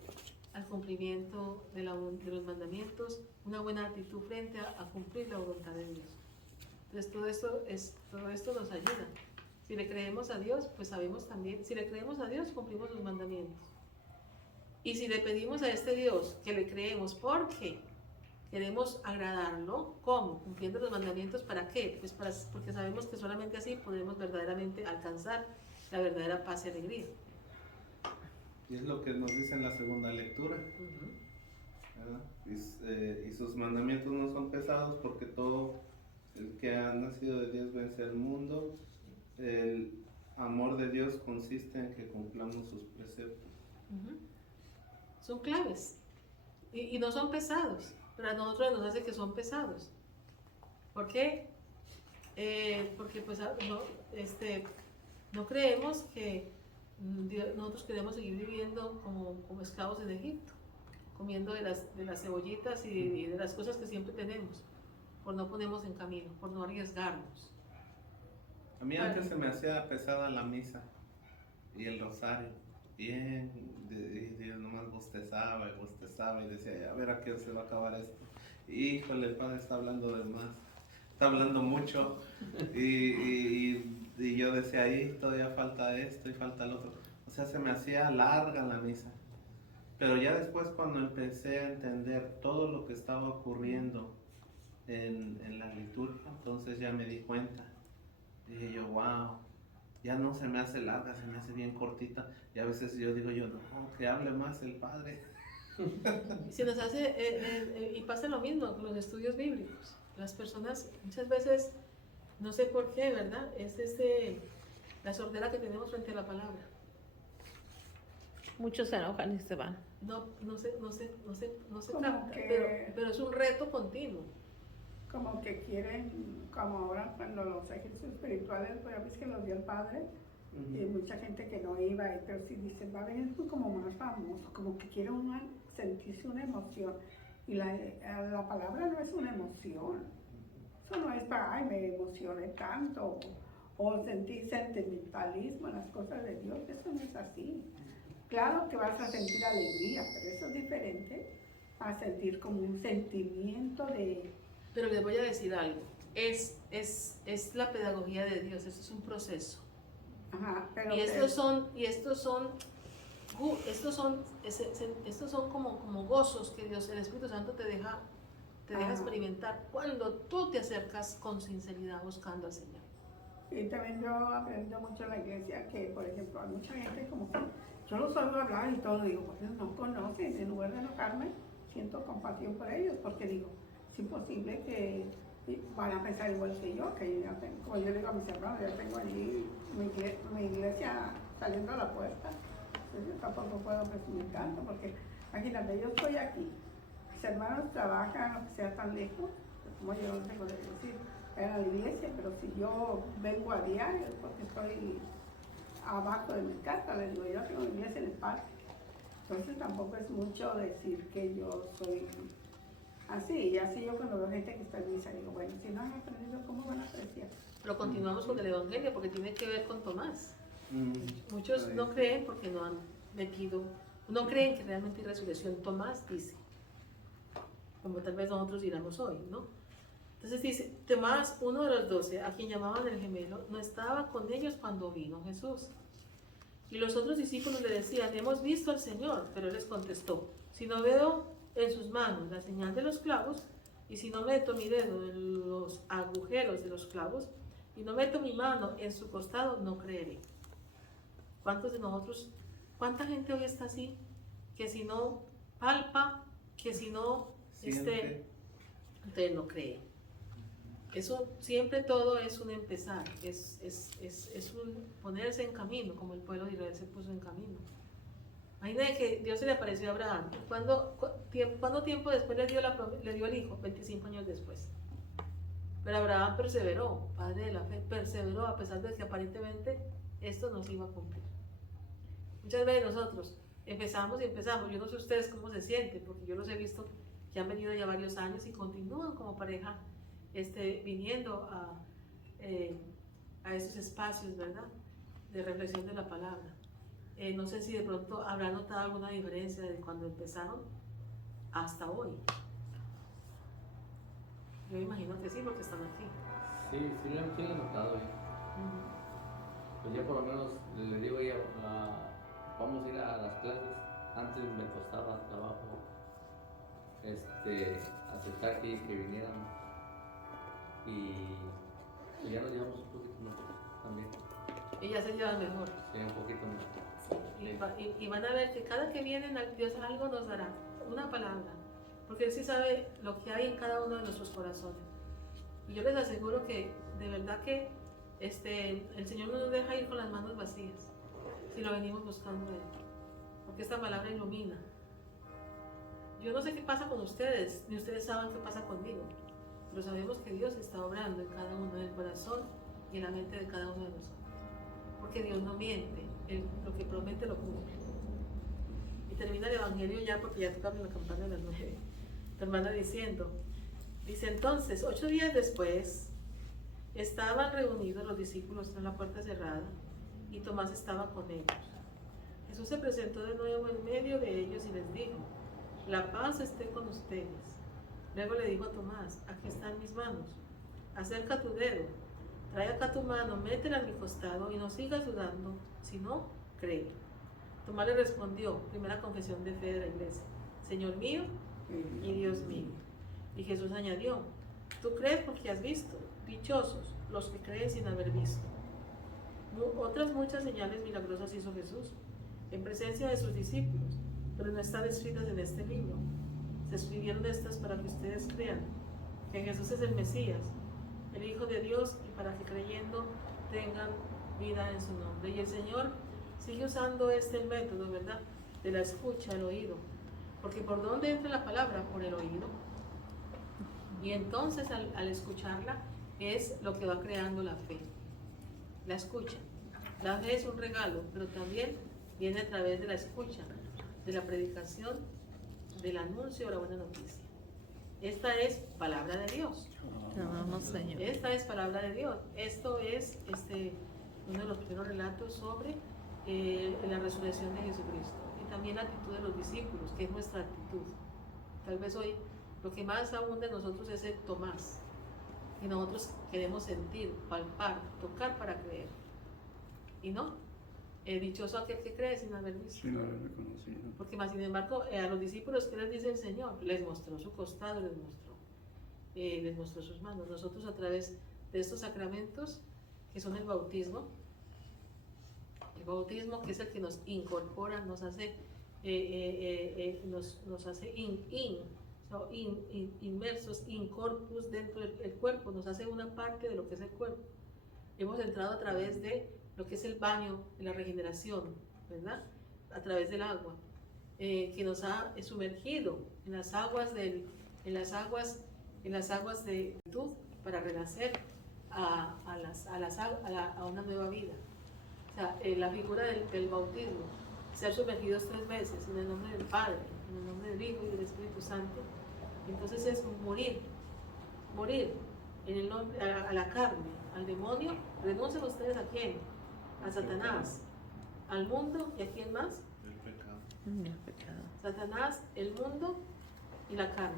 al cumplimiento de los mandamientos, una buena actitud frente a cumplir la voluntad de Dios. Entonces todo esto nos ayuda. Si le creemos a Dios, pues sabemos también, si le creemos a Dios, cumplimos los mandamientos. Y si le pedimos a este Dios que le creemos porque queremos agradarlo, ¿cómo? Cumpliendo los mandamientos, ¿para qué? Pues porque sabemos que solamente así podemos verdaderamente alcanzar la verdadera paz y alegría. Y es lo que nos dice en la segunda lectura. ¿Verdad? Y sus mandamientos no son pesados porque todo el que ha nacido de Dios vence el mundo. El amor de Dios consiste en que cumplamos sus preceptos. Son claves y no son pesados, pero a nosotros nos hace que son pesados. ¿Por qué? Porque pues no creemos que nosotros queremos seguir viviendo como esclavos en Egipto, comiendo de las cebollitas y de las cosas que siempre tenemos, por no ponernos en camino, por no arriesgarnos. A mí antes se me hacía pesada la misa y el rosario. Bien, Dios nomás bostezaba y decía, a ver a qué se va a acabar esto. Híjole, el padre está hablando de más, está hablando mucho. Y yo decía, ahí todavía falta esto y falta el otro. O sea, se me hacía larga la misa. Pero ya después cuando empecé a entender todo lo que estaba ocurriendo en la liturgia, entonces ya me di cuenta. Dije yo, wow, ya no se me hace larga, se me hace bien cortita. Y a veces yo digo no, que hable más el Padre. Se nos hace, y pasa lo mismo con los estudios bíblicos. Las personas muchas veces, no sé por qué, ¿verdad? Es la sordera que tenemos frente a la palabra. Muchos se enojan y se van. No se Como capta, que- pero es un reto continuo. Como que quieren, como ahora cuando los ejercicios espirituales, pues ya ves que los dio el Padre, y mucha gente que no iba, pero sí dicen, va a venir como más famoso, como que quiere sentirse una emoción. Y la palabra no es una emoción. Eso no es para, ay, me emocioné tanto, o sentir sentimentalismo en las cosas de Dios. Eso no es así. Claro que vas a sentir alegría, pero eso es diferente a sentir como un sentimiento de... Pero les voy a decir algo. Es la pedagogía de Dios, eso es un proceso. Ajá, pero Y estos son como gozos que Dios, el Espíritu Santo te deja te deja Ah. experimentar cuando tú te acercas con sinceridad buscando al Señor. Y también yo aprendí mucho en la iglesia que, por ejemplo, hay mucha gente como que yo los oigo hablar y todo, digo, porque no conocen, en lugar de enojarme, siento compasión por ellos, porque digo, es imposible que van a pensar igual que yo ya tengo, como yo le digo a mis hermanos, ya tengo allí mi iglesia saliendo a la puerta, entonces yo tampoco puedo presumir tanto, porque imagínate, yo estoy aquí, mis hermanos trabajan, aunque sea tan lejos, pues como yo no tengo de decir, a la iglesia, pero si yo vengo a diario es porque estoy abajo de mi casa, les digo, yo tengo mi iglesia en el parque. Entonces tampoco es mucho decir que yo soy así, y así yo cuando veo gente que está en misa, digo, bueno, si no han aprendido, ¿cómo van a apreciar? Pero continuamos con el Evangelio porque tiene que ver con Tomás. Mm. Muchos Ahí. no creen porque no han metido, no creen que realmente hay resurrección. Tomás dice, como tal vez nosotros diríamos hoy, ¿no? Entonces dice, Tomás, uno de los 12, a quien llamaban el gemelo, no estaba con ellos cuando vino Jesús. Y los otros discípulos le decían, hemos visto al Señor, pero él les contestó, si no veo en sus manos la señal de los clavos, y si no meto mi dedo en los agujeros de los clavos, y no meto mi mano en su costado, no creeré. ¿Cuántos de nosotros, cuánta gente hoy está así? Que si no palpa, que si no Siente. entonces no cree. Eso siempre todo es un empezar, es un ponerse en camino, como el pueblo de Israel se puso en camino. Imagínate que Dios se le apareció a Abraham. ¿Cuánto tiempo después le dio el hijo? 25 años después. Pero Abraham perseveró, padre de la fe, perseveró a pesar de que aparentemente esto no se iba a cumplir. Muchas veces nosotros empezamos y empezamos. Yo no sé ustedes cómo se sienten, porque yo los he visto que han venido ya varios años y continúan como pareja viniendo a esos espacios, ¿verdad? De reflexión de la palabra. No sé si de pronto habrán notado alguna diferencia de cuando empezaron hasta hoy. Yo imagino que sí, porque están aquí. Sí lo he notado. Pues ya por lo menos le digo ya, vamos a ir a las clases. Antes me costaba trabajo aceptar que vinieran. Y pues ya nos llevamos un poquito nosotros también. Y ya se llevan mejor. Sí, un poquito mejor. Y van a ver que cada que vienen, Dios algo nos dará, una palabra, porque Él sí sabe lo que hay en cada uno de nuestros corazones. Y yo les aseguro que de verdad que el Señor no nos deja ir con las manos vacías, si lo venimos buscando a Él, porque esta palabra ilumina. Yo no sé qué pasa con ustedes, ni ustedes saben qué pasa conmigo, pero sabemos que Dios está obrando en cada uno del corazón y en la mente de cada uno de nosotros. Porque Dios no miente, Él lo que promete lo cumple. Y termina el Evangelio ya, porque ya tocamos la campana de las 9. Tu hermana dice entonces, 8 días después, estaban reunidos los discípulos en la puerta cerrada y Tomás estaba con ellos. Jesús se presentó de nuevo en medio de ellos y les dijo, la paz esté con ustedes. Luego le dijo a Tomás, aquí están mis manos, acerca tu dedo, trae acá tu mano, métela en mi costado y no sigas dudando, sino cree. Tomás le respondió, primera confesión de fe de la iglesia, Señor mío y Dios mío. Y Jesús añadió, tú crees porque has visto, dichosos los que creen sin haber visto. Otras muchas señales milagrosas hizo Jesús en presencia de sus discípulos, pero no están escritas en este libro. Se escribieron estas para que ustedes crean que Jesús es el Mesías, el Hijo de Dios, y para que creyendo tengan vida en su nombre. Y el Señor sigue usando el método, ¿verdad? De la escucha, el oído. Porque ¿por dónde entra la palabra? Por el oído. Y entonces al escucharla es lo que va creando la fe. La escucha. La fe es un regalo, pero también viene a través de la escucha, de la predicación, del anuncio de la buena noticia. Esta es palabra de Dios. Te amamos, Señor. Esta es palabra de Dios. Esto es uno de los primeros relatos sobre la resurrección de Jesucristo. Y también la actitud de los discípulos, que es nuestra actitud. Tal vez hoy lo que más abunda en nosotros es el Tomás. Y nosotros queremos sentir, palpar, tocar para creer. Y no, dichoso aquel que cree sin haber visto. Sin haberme conocido. Porque más sin embargo, a los discípulos, ¿qué les dice el Señor? Les mostró su costado, les mostró. de nuestros hermanos. Nosotros a través de estos sacramentos, que son el bautismo que es el que nos incorpora, nos hace, nos hace inmersos, in corpus dentro del cuerpo, nos hace una parte de lo que es el cuerpo. Hemos entrado a través de lo que es el baño, de la regeneración, ¿verdad? A través del agua, que nos ha sumergido en las aguas de virtud para renacer a una nueva vida. O sea, la figura del bautismo, ser sumergidos 3 veces en el nombre del Padre, en el nombre del Hijo y del Espíritu Santo. Entonces es morir en el nombre, a la carne, al demonio. Renuncian ustedes ¿a quién? A Satanás, al mundo y ¿a quién más? El pecado. El pecado. Satanás, el mundo y la carne.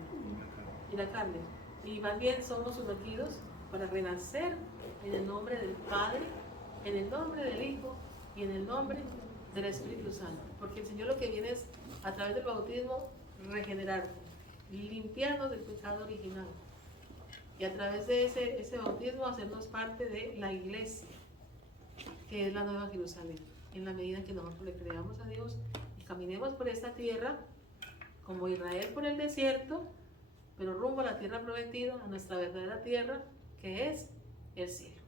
Y más bien somos sumergidos para renacer en el nombre del Padre, en el nombre del Hijo y en el nombre del Espíritu Santo. Porque el Señor lo que viene es, a través del bautismo, regenerarnos, limpiarnos del pecado original. Y a través de ese bautismo hacernos parte de la iglesia, que es la Nueva Jerusalén. En la medida en que nosotros le creamos a Dios y caminemos por esta tierra, como Israel por el desierto, pero rumbo a la tierra prometida, a nuestra verdadera tierra, que es el cielo.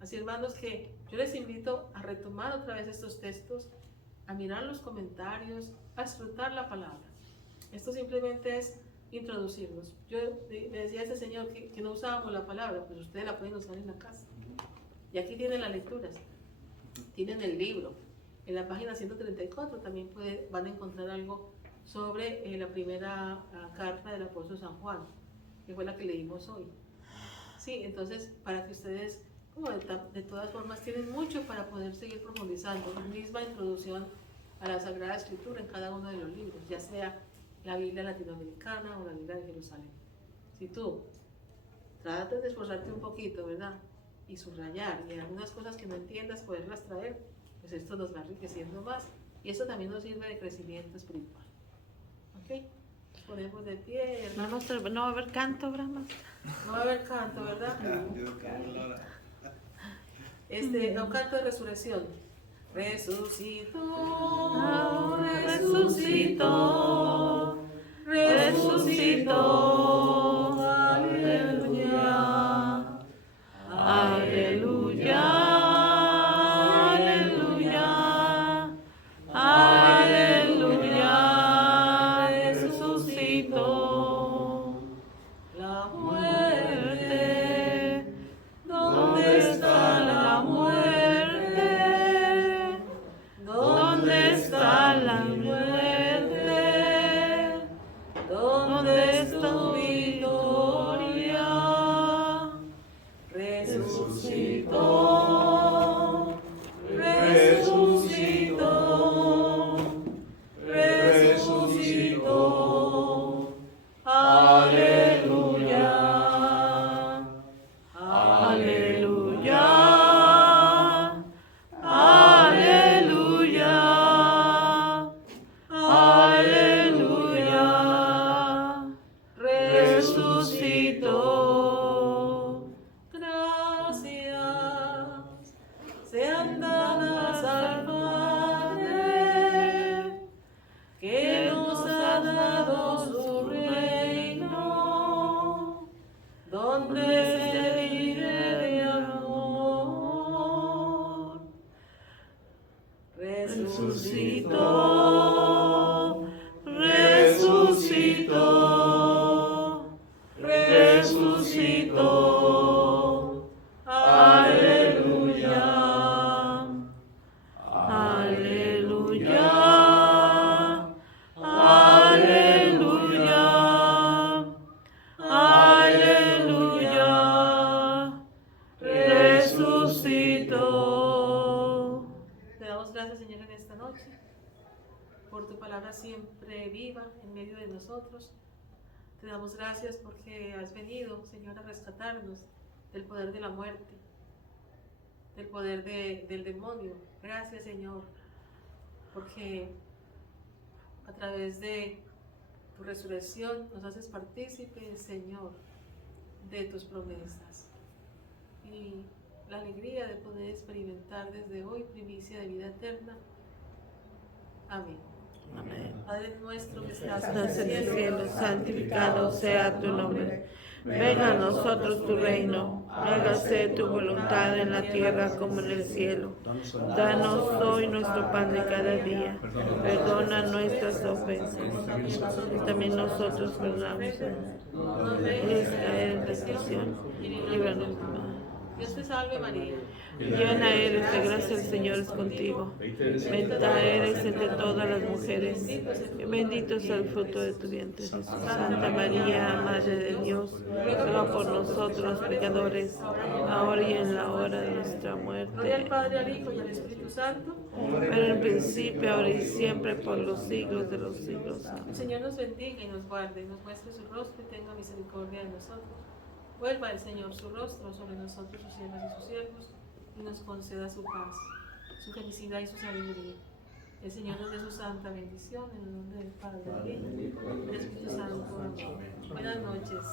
Así, hermanos, que yo les invito a retomar otra vez estos textos, a mirar los comentarios, a disfrutar la palabra. Esto simplemente es introducirnos. Yo me decía a ese señor que no usábamos la palabra, pues ustedes la pueden usar en la casa. Y aquí tienen las lecturas, tienen el libro. En la página 134 también van a encontrar algo sobre la primera carta del apóstol San Juan, que fue la que leímos hoy. Sí, entonces, para que ustedes, como de todas formas, tienen mucho para poder seguir profundizando. La misma introducción a la Sagrada Escritura en cada uno de los libros, ya sea la Biblia latinoamericana o la Biblia de Jerusalén. Si tú tratas de esforzarte un poquito, ¿verdad? Y subrayar, y algunas cosas que no entiendas, poderlas traer, pues esto nos va enriqueciendo más. Y eso también nos sirve de crecimiento espiritual. ¿Ok? Nos ponemos de pie. No va a haber canto, Brahma. No va a haber canto, ¿verdad? Un canto de resurrección. Resucitó, resucitó, resucitó, aleluya, aleluya, aleluya, aleluya, resucitó. La muerte, ¿dónde está la muerte? ¿Dónde está la muerte? ¿Dónde está tu victoria? Resucitó, resucitó, resucitó. Aleluya, aleluya, aleluya, aleluya, resucitó. Gracias sean dadas al Padre, que nos ha dado su reino, donde se vive de amor. Resucitó, resucitó, resucitó. Aleluya, aleluya, aleluya, aleluya, resucitó. Te damos gracias, Señor, en esta noche, por tu palabra siempre viva en medio de nosotros. Te damos gracias porque has venido, Señor, a rescatarnos del poder de la muerte, del poder del demonio. Gracias, Señor, porque a través de tu resurrección nos haces partícipes, Señor, de tus promesas y la alegría de poder experimentar desde hoy primicia de vida eterna. Amén. Amén. Padre nuestro que estás Estás en el cielo, santificado sea tu nombre. Venga a nosotros tu reino. Hágase tu voluntad en la tierra como en el cielo. Danos hoy nuestro pan de cada día. Perdona nuestras ofensas. Y también nosotros perdonamos. No No dejes dejes caer en tentación. Líbranos del mal. Dios te salve María. Llena eres de gracia, el Señor es contigo. Bendita eres entre todas las mujeres. Y bendito es el fruto de tu vientre, Jesús. Santa María, Madre de Dios, ruega por nosotros los pecadores, ahora y en la hora de nuestra Gloria al muerte. Padre, al Hijo y al Espíritu Santo. Pero en principio, ahora y siempre, por los siglos de los siglos. El Amén. Señor nos bendiga y nos guarde, nos muestre su rostro y tenga misericordia de nosotros. Vuelva el Señor su rostro sobre nosotros, sus siervas y sus siervos, y nos conceda su paz, su felicidad y su sabiduría. El Señor nos dé su santa bendición en el nombre del Padre, del Hijo y del Espíritu Santo. Amén. Buenas noches.